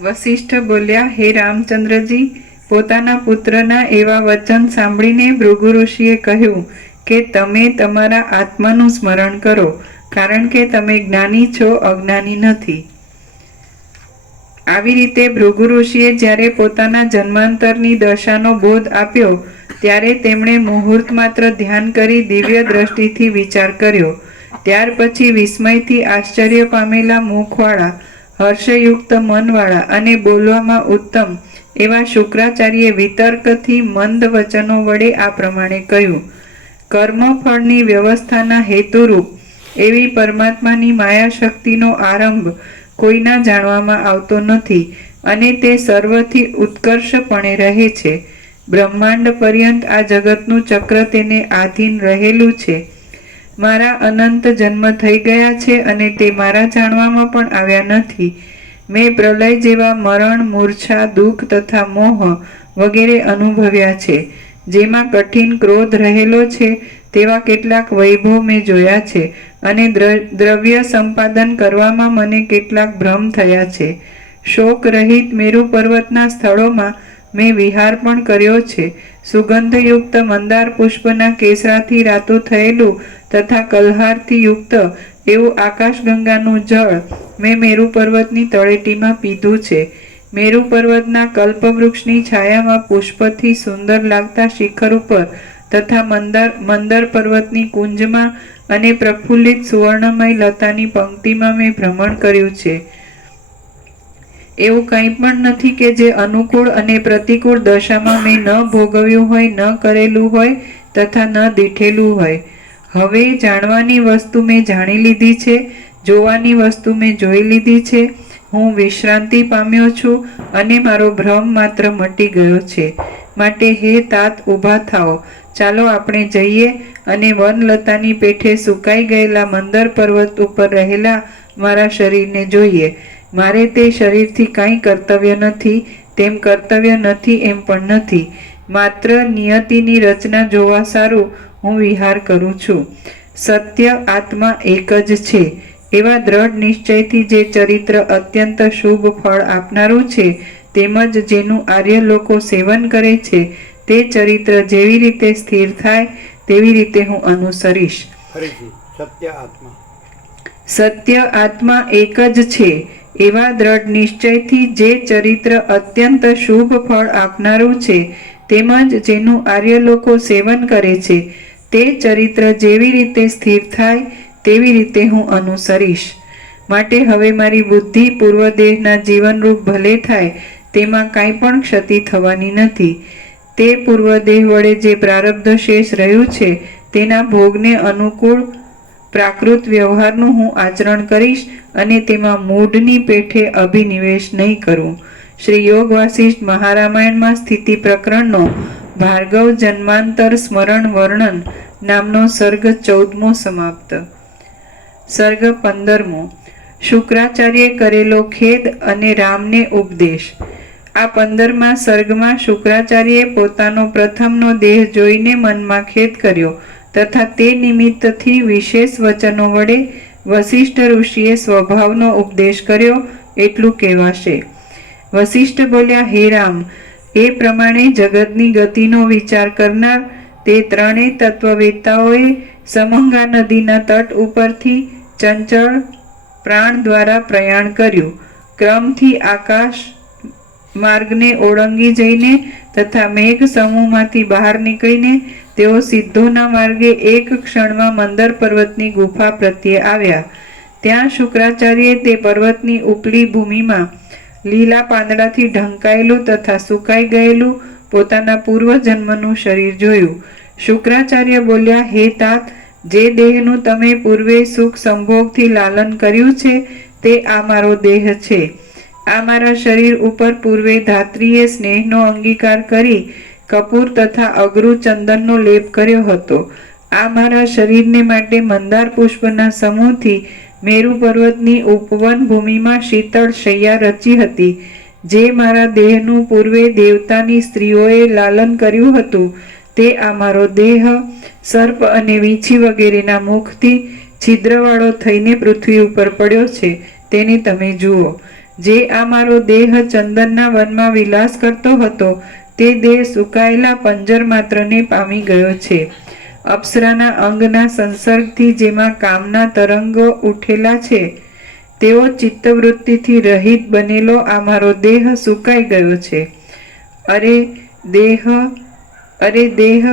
વશિષ્ઠ બોલ્યા, હે રામચંદ્રજી, પોતાના પુત્રના એવા વચન સાંભળીને ભૃગુ ઋષિએ કહ્યું કે તમે તમારા આત્માનું સ્મરણ કરો, કારણ કે તમે જ્ઞાની છો, અજ્ઞાની નથી. આવી રીતે ભૃગુ ઋષિએ જ્યારે પોતાના જન્માંતરની દશાનો બોધ આપ્યો ત્યારે તેમણે મુહૂર્ત માત્ર ધ્યાન કરી દિવ્ય દ્રષ્ટિથી વિચાર કર્યો. ત્યાર પછી વિસ્મયથી આશ્ચર્ય પામેલા મુખવાળા, હર્ષયુક્ત મનવાળા અને બોલવામાં ઉત્તમ એવા શુક્રાચાર્યે વિતર્કથી મંદ વચનો વડે આ પ્રમાણે કહ્યું. કર્મફળની વ્યવસ્થાના હેતુરૂપ એવી પરમાત્માની માયાશક્તિનો આરંભ કોઈના જાણવામાં આવતો નથી અને તે સર્વથી ઉત્કર્ષપણે રહે છે. બ્રહ્માંડ પર્યંત આ જગતનું ચક્ર તેને આધીન રહેલું છે. મારા અનંત જન્મ થઈ ગયા છે અને તે મારા જાણવામાં પણ આવ્યા નથી. મેં પ્રલય જેવા મરણ, મૂર્છા, દુઃખ તથા મોહ વગેરે અનુભવ્યા છે. જેમાં કઠિન ક્રોધ રહેલો છે તેવા કેટલાક વૈભવ મેં જોયા છે અને દ્રવ્ય સંપાદન કરવામાં મને કેટલાક ભ્રમ થયા છે. શોક રહિત મેરુ પર્વતના સ્થળોમાં મેં વિહાર પણ કર્યો છે. સુગંધયુક્ત મંદાર પુષ્પના કેસરાથી રાતું થયેલું તથા કલ્હારથી યુક્ત એવું આકાશગંગાનું જળ મેં મેરુ પર્વતની તળેટીમાં પીધું છે. મેરુ પર્વતના કલ્પવૃક્ષની છાયામાં પુષ્પથી સુંદર લાગતા શિખર ઉપર તથા મંદર પર્વતની કુંજમાં અને પ્રફુલ્લિત સુવર્ણમય લતાની પંક્તિમાં મેં ભ્રમણ કર્યું છે. એવું કંઈ પણ નથી કે જે અનુકૂળ અને પ્રતિકૂળ દશામાં મેં ન ભોગવ્યું હોય, ન કરેલું હોય તથા ન દીઠેલું હોય. હવે જાણવાની વસ્તુ મેં જાણી લીધી છે, જોવાની વસ્તુ મેં જોઈ લીધી છે. હું વિશ્રાંતિ પામ્યો છું અને મારો ભ્રમ માત્ર મટી ગયો છે. માટે હે તાત, ઊભા થાઓ, ચાલો આપણે જઈએ અને વનલતાની પેઠે સુકાઈ ગયેલા મંદર પર્વત ઉપર રહેલા મારા શરીરને જોઈએ. મારે તે શરીરથી કાંઈ કર્તવ્ય નથી, તેમ કર્તવ્ય નથી એમ પણ નથી. માત્ર નિયતિની રચના જોવા સારું હું વિહાર કરું છું. સત્ય આત્મા એક જ છે એવા દ્રઢ નિશ્ચયથી જે ચરિત્ર અત્યંત શુભ ફળ આપનારું છે, તેમજ જેનું આર્ય લોકો સેવન કરે છે, તે ચરિત્ર જેવી રીતે સ્થિર થાય તેવી રીતે હું અનુસરીશ. ફરીથી સત્ય આત્મા. સત્ય આત્મા એક જ છે એવા દ્રઢ નિશ્ચયથી જે ચરિત્ર અત્યંત શુભ ફળ આપનારું છે, તેમજ જેનું આર્ય લોકો સેવન કરે છે, તે ચરિત્ર જેવી રીતે સ્થિર થાય તેવી રીતે હું અનુસરીશ. માટે હવે મારી બુદ્ધિ પૂર્વદેહના જીવનરૂપ ભલે થાય તેમાં કાંઈ પણ ક્ષતિ થવાની નથી. તે પૂર્વદેહ વડે જે પ્રારબ્ધ શેષ રહ્યું છે તેના ભોગને અનુકૂળ પ્રાકૃત વ્યવહારનું હું આચરણ કરીશ અને તેમાં મૂઢની પેઠે અભિનિવેશ નહીં કરું. શ્રી યોગ વાસિષ્ઠ મહારામાયણમાં સ્થિતિ પ્રકરણનો ભાર્ગવ જન્માંતર સ્મરણ વર્ણન નામનો સર્ગ 14મો સમાપ્ત. સર્ગ 15મો. શુક્રાચાર્યે કરેલો ખેદ અને રામને ઉપદેશ. આ 15મા સર્ગમાં શુક્રાચાર્યે પોતાનો પ્રથમનો દેહ જોઈને મનમાં ખેદ કર્યો તથા તે નિમિત્તથી વિશેષ વચનો વડે વસિષ્ઠ ઋષિએ સ્વભાવનો ઉપદેશ કર્યો એટલું કહેવાશે. વસિષ્ઠ બોલ્યા, હે રામ, એ પ્રમાણે જગતની ગતિનો વિચાર કરનાર તે ત્રણેય તત્વવેત્તાઓએ સમંગા નદીના તટ ઉપરથી ચંચળ પ્રાણ દ્વારા પ્રયાણ કર્યું. ક્રમથી આકાશ માર્ગને ઓળંગી જઈને તથા મેઘ સમૂહમાંથી બહાર નીકળીને તેઓ સિદ્ધોના માર્ગે એક ક્ષણમાં મંદર પર્વતની ગુફા પ્રત્યે આવ્યા. ત્યાં શુક્રાચાર્યે તે પર્વતની ઉપલી ભૂમિમાં લીલા પાંદડાથી ઢંકાયેલું તથા સુકાઈ ગયેલું પોતાના પૂર્વજન્મનું શરીર જોયું. શુક્રાચાર્ય બોલ્યા, હે તાત, જે દેહનું તમે પૂર્વે સુખ સંભોગથી લાલન કર્યું છે તે આ મારો દેહ છે. આ મારા શરીર ઉપર પૂર્વે ધાત્રીએ સ્નેહનો અંગીકાર કરી કપૂર તથા અગરુ ચંદનનો લેપ કર્યો હતો. આ મારા શરીરને માટે મંદાર પુષ્પના સમૂહથી મેરુ પર્વતની ઉપવન ભૂમિમાં શીતળ શૈયા રચી હતી. જે મારા દેહનું પૂર્વે દેવતાની સ્ત્રીઓએ લાલન કર્યું હતું તે આ મારો દેહ સર્પ અને વીંછી વગેરેના મુખથી છિદ્રવાળો થઈને પૃથ્વી ઉપર પડ્યો છે તેને તમે જુઓ. જે આ મારો દેહ ચંદનના વનમાં વિલાસ કરતો હતો તે દેહ સુકાયેલા પંજર માત્રને પામી ગયો છે. અપ્સરાના અંગના સંસર્ગથી જેમાં કામના તરંગો ઉઠેલા છે તેઓ ચિત્તવૃત્તિથી રહિત બનેલો આ મારો દેહ સુકાઈ ગયો છે. અરે દેહ,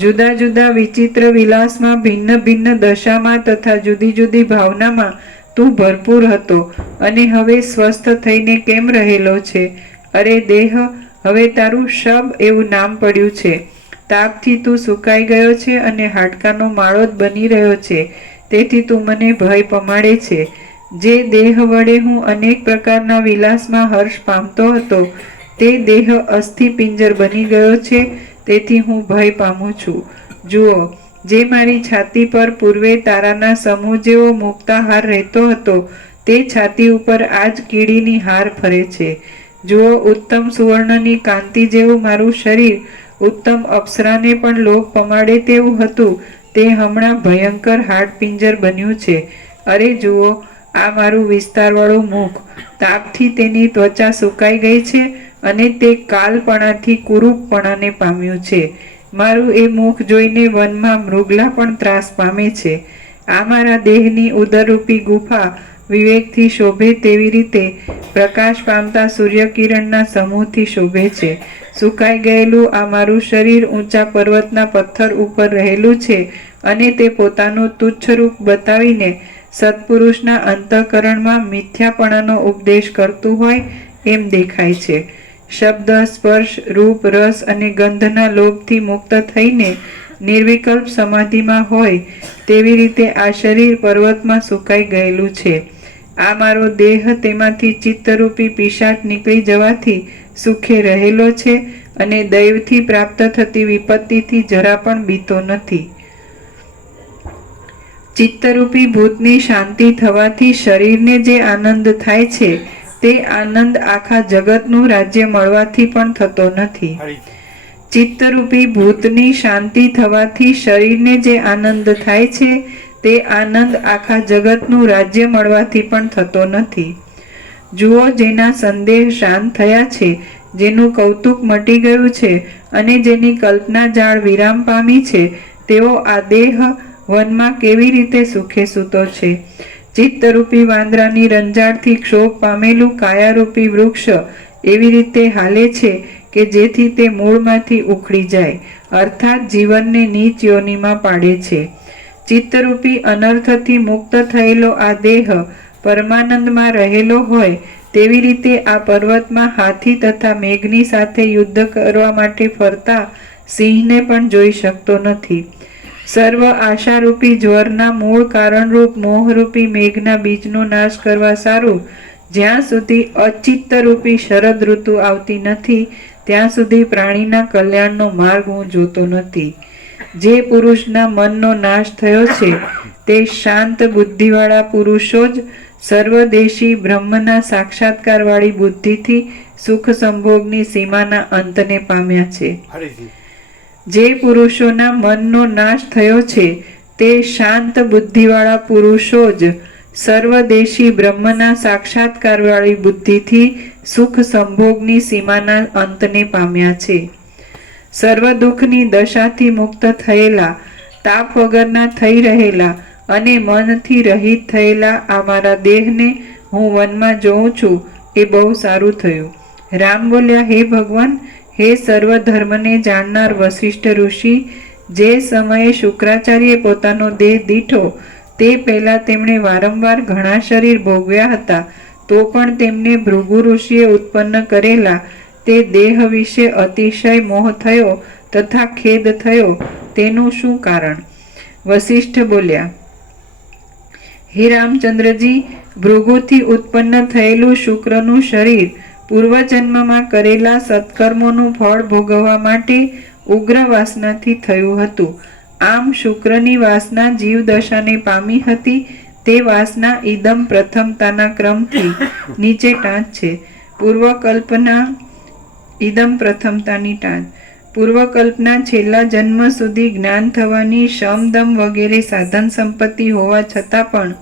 જુદા જુદા વિચિત્ર વિલાસમાં ભિન્ન ભિન્ન દશામાં તથા જુદી જુદી ભાવનામાં તું ભરપૂર હતો અને હવે સ્વસ્થ થઈને કેમ રહેલો છે? અરે દેહ, હવે તારું શબ એવું નામ પડ્યું છે. તાપથી તું સુકાઈ ગયો છે અને હાડકાનો માળો જ બની રહ્યો છે, તેથી તું મને ભય પમાડે છે. જે દેહ વડે હું અનેક પ્રકારના વિલાસમાં હર્ષ પામતો હતો તે દેહ અસ્થિ પિંજર બની ગયો છે, તેથી હું ભય પામું છું. જુઓ, જે મારી છાતી પર પૂર્વે તારાના સમૂહ જેવો મુક્તાહાર રહેતો હતો તે છાતી ઉપર આજ કીડીની હાર ફરે છે. જુઓ, ઉત્તમ સુવર્ણની કાંતિ જેવું મારું શરીર ઉત્તમ અપ્સરાને પણ લોભ પમાડે તેવું હતું તે હમણાં ભયંકર હાડપિંજર બન્યું છે. અરે જુઓ, આ મારું વિસ્તારવાળું મુખ, તાપથી તેની ત્વચા સુકાઈ ગઈ છે અને તે કાલપણાથી કુરૂપપણાને પામ્યું છે. મારું એ મુખ જોઈને વનમાં મૃગલા પણ ત્રાસ પામે છે. આ મારા દેહની ઉદરરૂપી ગુફા વિવેકથી શોભે તેવી રીતે પ્રકાશ પામતા સૂર્યકિરણના સમૂહથી શોભે છે. સુકાઈ ગયેલું આ મારું શરીર ઊંચા પર્વતના પથ્થર ઉપર રહેલું છે અને તે પોતાનું તુચ્છ રૂપ બતાવીને સત્પુરુષના અંતઃકરણમાં મિથ્યાપણાનો ઉપદેશ કરતું હોય એમ દેખાય છે. શબ્દ, સ્પર્શ, રૂપ, રસ અને ગંધના લોભથી મુક્ત થઈને નિર્વિકલ્પ સમાધિમાં હોય તેવી રીતે આ શરીર પર્વતમાં સુકાઈ ગયેલું છે. આ મારો દેહ તેમાંથી ચિત્તરૂપી પિશાચ નીકળી જવાથી સુખે રહેલો છે અને દૈવથી પ્રાપ્ત થતી વિપત્તિથી જરા પણ બીતો નથી. ચિત્તરૂપી ભૂતની શાંતિ થવાથી શરીરને જે આનંદ થાય છે તે આનંદ આખા જગતનું રાજ્ય મળવાથી પણ થતો નથી. ચિત્તરૂપી ભૂતની શાંતિ થવાથી શરીરને જે આનંદ થાય છે તે આનંદ આખા જગતનું રાજ્ય મળવાથી પણ થતો નથી. જુઓ, જેના સંદેહ શાંત થયા છે, જેનું કૌતુક મટી ગયું છે અને જેની કલ્પના જાળ વિરામ પામી છે, તેઓ આ દેહ વનમાં કેવી રીતે સુખે સૂતો છે. ચિત્તરૂપી વાંદરાની રંજાડથી ક્ષોભ પામેલું કાયારૂપી વૃક્ષ એવી રીતે હાલે છે કે જેથી તે મૂળમાંથી ઉખડી જાય, અર્થાત જીવનને નીચ યોનિમાં પાડે છે. ચિત્તરૂપી અનર્થથી મુક્ત થયેલો આ દેહ પરમાનંદમાં રહેલો હોય તેવી રીતે આ પર્વતમાં હાથી તથા મેઘની સાથે યુદ્ધ કરવા માટે ફરતા સિંહને પણ જોઈ શકતો નથી. સર્વ આશારૂપી જ્વરના મૂળ કારણરૂપ મોહરૂપી મેઘના બીજનો નાશ કરવા સારું જ્યાં સુધી અચિત્તરૂપી શરદ ઋતુ આવતી નથી ત્યાં સુધી પ્રાણીના કલ્યાણનો માર્ગ હું જોતો નથી. જે પુરુષના મનનો નાશ થયો છે તે શાંત બુદ્ધિવાળા પુરુષો જ સર્વદેશી બ્રહ્મના સાક્ષાત્કારવાળી બુદ્ધિથી સુખ સંભોગની સીમાના અંતને પામ્યા છે. જે પુરુષોના મનનો નાશ થયો છે તે શાંત બુદ્ધિવાળા પુરુષો જ સર્વદેશી બ્રહ્મના સાક્ષાત્કારવાળી બુદ્ધિથી સુખ સંભોગની સીમાના અંતને પામ્યા છે. સર્વ દુઃખની દશાથી મુક્ત થયેલા, તાપ વગરના થઈ રહેલા અને મનથી રહિત થયેલા આ મારા દેહને હું વનમાં જોઉં છું એ બહુ સારું થયું. રામ બોલ્યા, હે ભગવાન, હે સર્વ ધર્મને જાણનાર વશિષ્ઠ ઋષિ, જે સમયે શુક્રાચાર્યે પોતાનો દેહ દીઠો તે પહેલાં તેમણે વારંવાર ઘણા શરીર ભોગવ્યા હતા, તો પણ તેમને ભૃગુ ઋષિએ ઉત્પન્ન કરેલા તે દેહ વિશે અતિશય મોહ થયો તથા ખેદ થયો, તેનું શું કારણ? વશિષ્ઠ બોલ્યા, હે રામચંદ્રજી, ભૃગુથી ઉત્પન્ન થયેલું શુક્રનું શરીર પૂર્વજન્મમાં કરેલા સત્કર્મોનું ફળ ભોગવવા માટે ઉગ્ર વાસનાથી થયું હતું. આમ શુક્રની વાસના જીવદશાને પામી હતી તે વાસના ઇદમ પ્રથમતાના ક્રમથી નીચે ટાંચ છે. પૂર્વકલ્પના ઇદમ પ્રથમતાની ટાંચ. પૂર્વકલ્પના છેલ્લા જન્મ સુધી જ્ઞાન થવાની શમદમ વગેરે સાધન સંપત્તિ હોવા છતાં પણ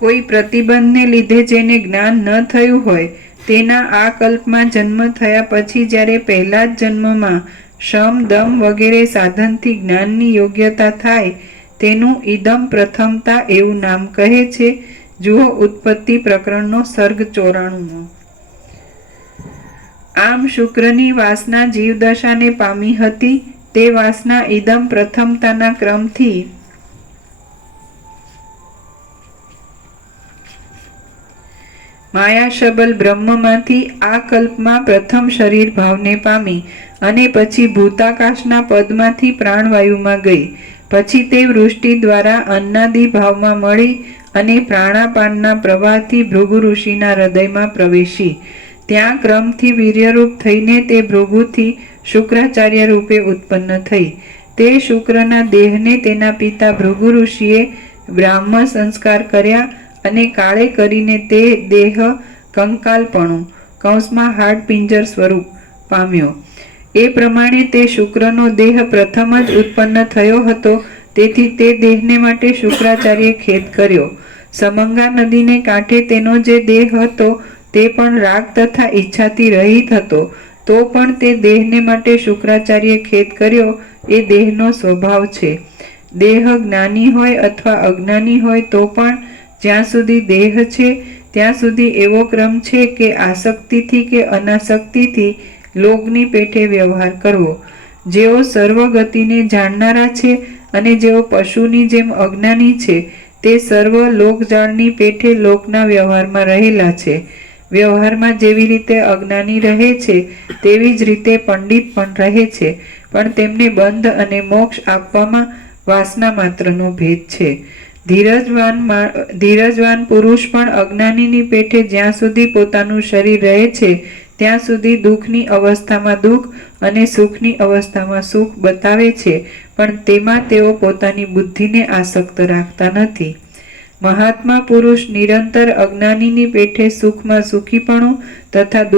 કોઈ પ્રતિબંધને લીધે જેને જ્ઞાન ન થયું હોય તેના આ કલ્પમાં જન્મ થયા પછી જ્યારે પહેલા જ જન્મમાં શમ, દમ વગેરે સાધનથી જ્ઞાનની યોગ્યતા થાય તેનું ઇદમ પ્રથમતા એવું નામ કહે છે. જુઓ ઉત્પત્તિ પ્રકરણનો સર્ગ 94. આમ શુક્રની વાસના જીવદશાને પામી હતી તે વાસના ઇદમ પ્રથમતાના ક્રમથી માયાશબલ બ્રહ્મમાંથી આ કલ્પમાં પ્રથમ શરીર ભાવને પામી અને પછી ભૂતાકાશના પદમાંથી પ્રાણવાયુમાં ગઈ. પછી તે વૃષ્ટિ દ્વારા અન્નાદિ ભાવમાં મળી અને પ્રાણાપાનના પ્રવાહથી ભૃગુ ઋષિના હૃદયમાં પ્રવેશી. ત્યાં ક્રમથી વીર્યરૂપ થઈને તે ભૃગુથી શુક્રાચાર્ય રૂપે ઉત્પન્ન થઈ. તે શુક્રના દેહને તેના પિતા ભૃગુ ઋષિએ બ્રાહ્મ સંસ્કાર કર્યા અને કાળે કરીને તે દેહ કંકાલપણું કૌંસમાં હાડપિંજર સ્વરૂપ પામ્યો. એ પ્રમાણે તે શુક્રનો દેહ પ્રથમ જ ઉત્પન્ન થયો હતો, તેથી તે દેહને માટે શુક્રાચાર્યે ખેદ કર્યો. સમંગા નદીને કાંઠે તેનો જે દેહ હતો તે પણ રાગ તથા ઈચ્છાથી રહિત હતો, તો પણ તે દેહને માટે શુક્રાચાર્યે ખેદ કર્યો એ દેહનો સ્વભાવ છે. દેહ જ્ઞાની હોય અથવા અજ્ઞાની હોય તો પણ જ્યાં સુધી દેહ છે ત્યાં સુધી એવો ક્રમ છે કે આસક્તિથી કે અનાસક્તિથી લોગની પેઠે વ્યવહાર કરવો. જેઓ સર્વગતિને જાણનારા છે અને જેઓ પશુની જેમ અજ્ઞાની છે તે સર્વ લોકજાળની પેઠે લોકના વ્યવહારમાં રહેલા છે. વ્યવહારમાં જેવી રીતે અજ્ઞાની રહે છે તેવી જ રીતે પંડિત પણ રહે છે, પણ તેમને બંધ અને મોક્ષ આપવામાં વાસના માત્રનો ભેદ છે. ધીરજવાન પુરુષ પણ અજ્ઞાનીની પેઠે જ્યાં સુધી પોતાનું શરીર રહે છે ત્યાં સુધી દુઃખની અવસ્થામાં દુઃખ અને સુખની અવસ્થામાં સુખ બતાવે છે, પણ તેમાં તેઓ પોતાની બુદ્ધિને આસક્ત રાખતા નથી. મહાત્મા પુરુષ નિરંતર અજ્ઞાનીની પેઠે સુખમાં સુખીપણું તથા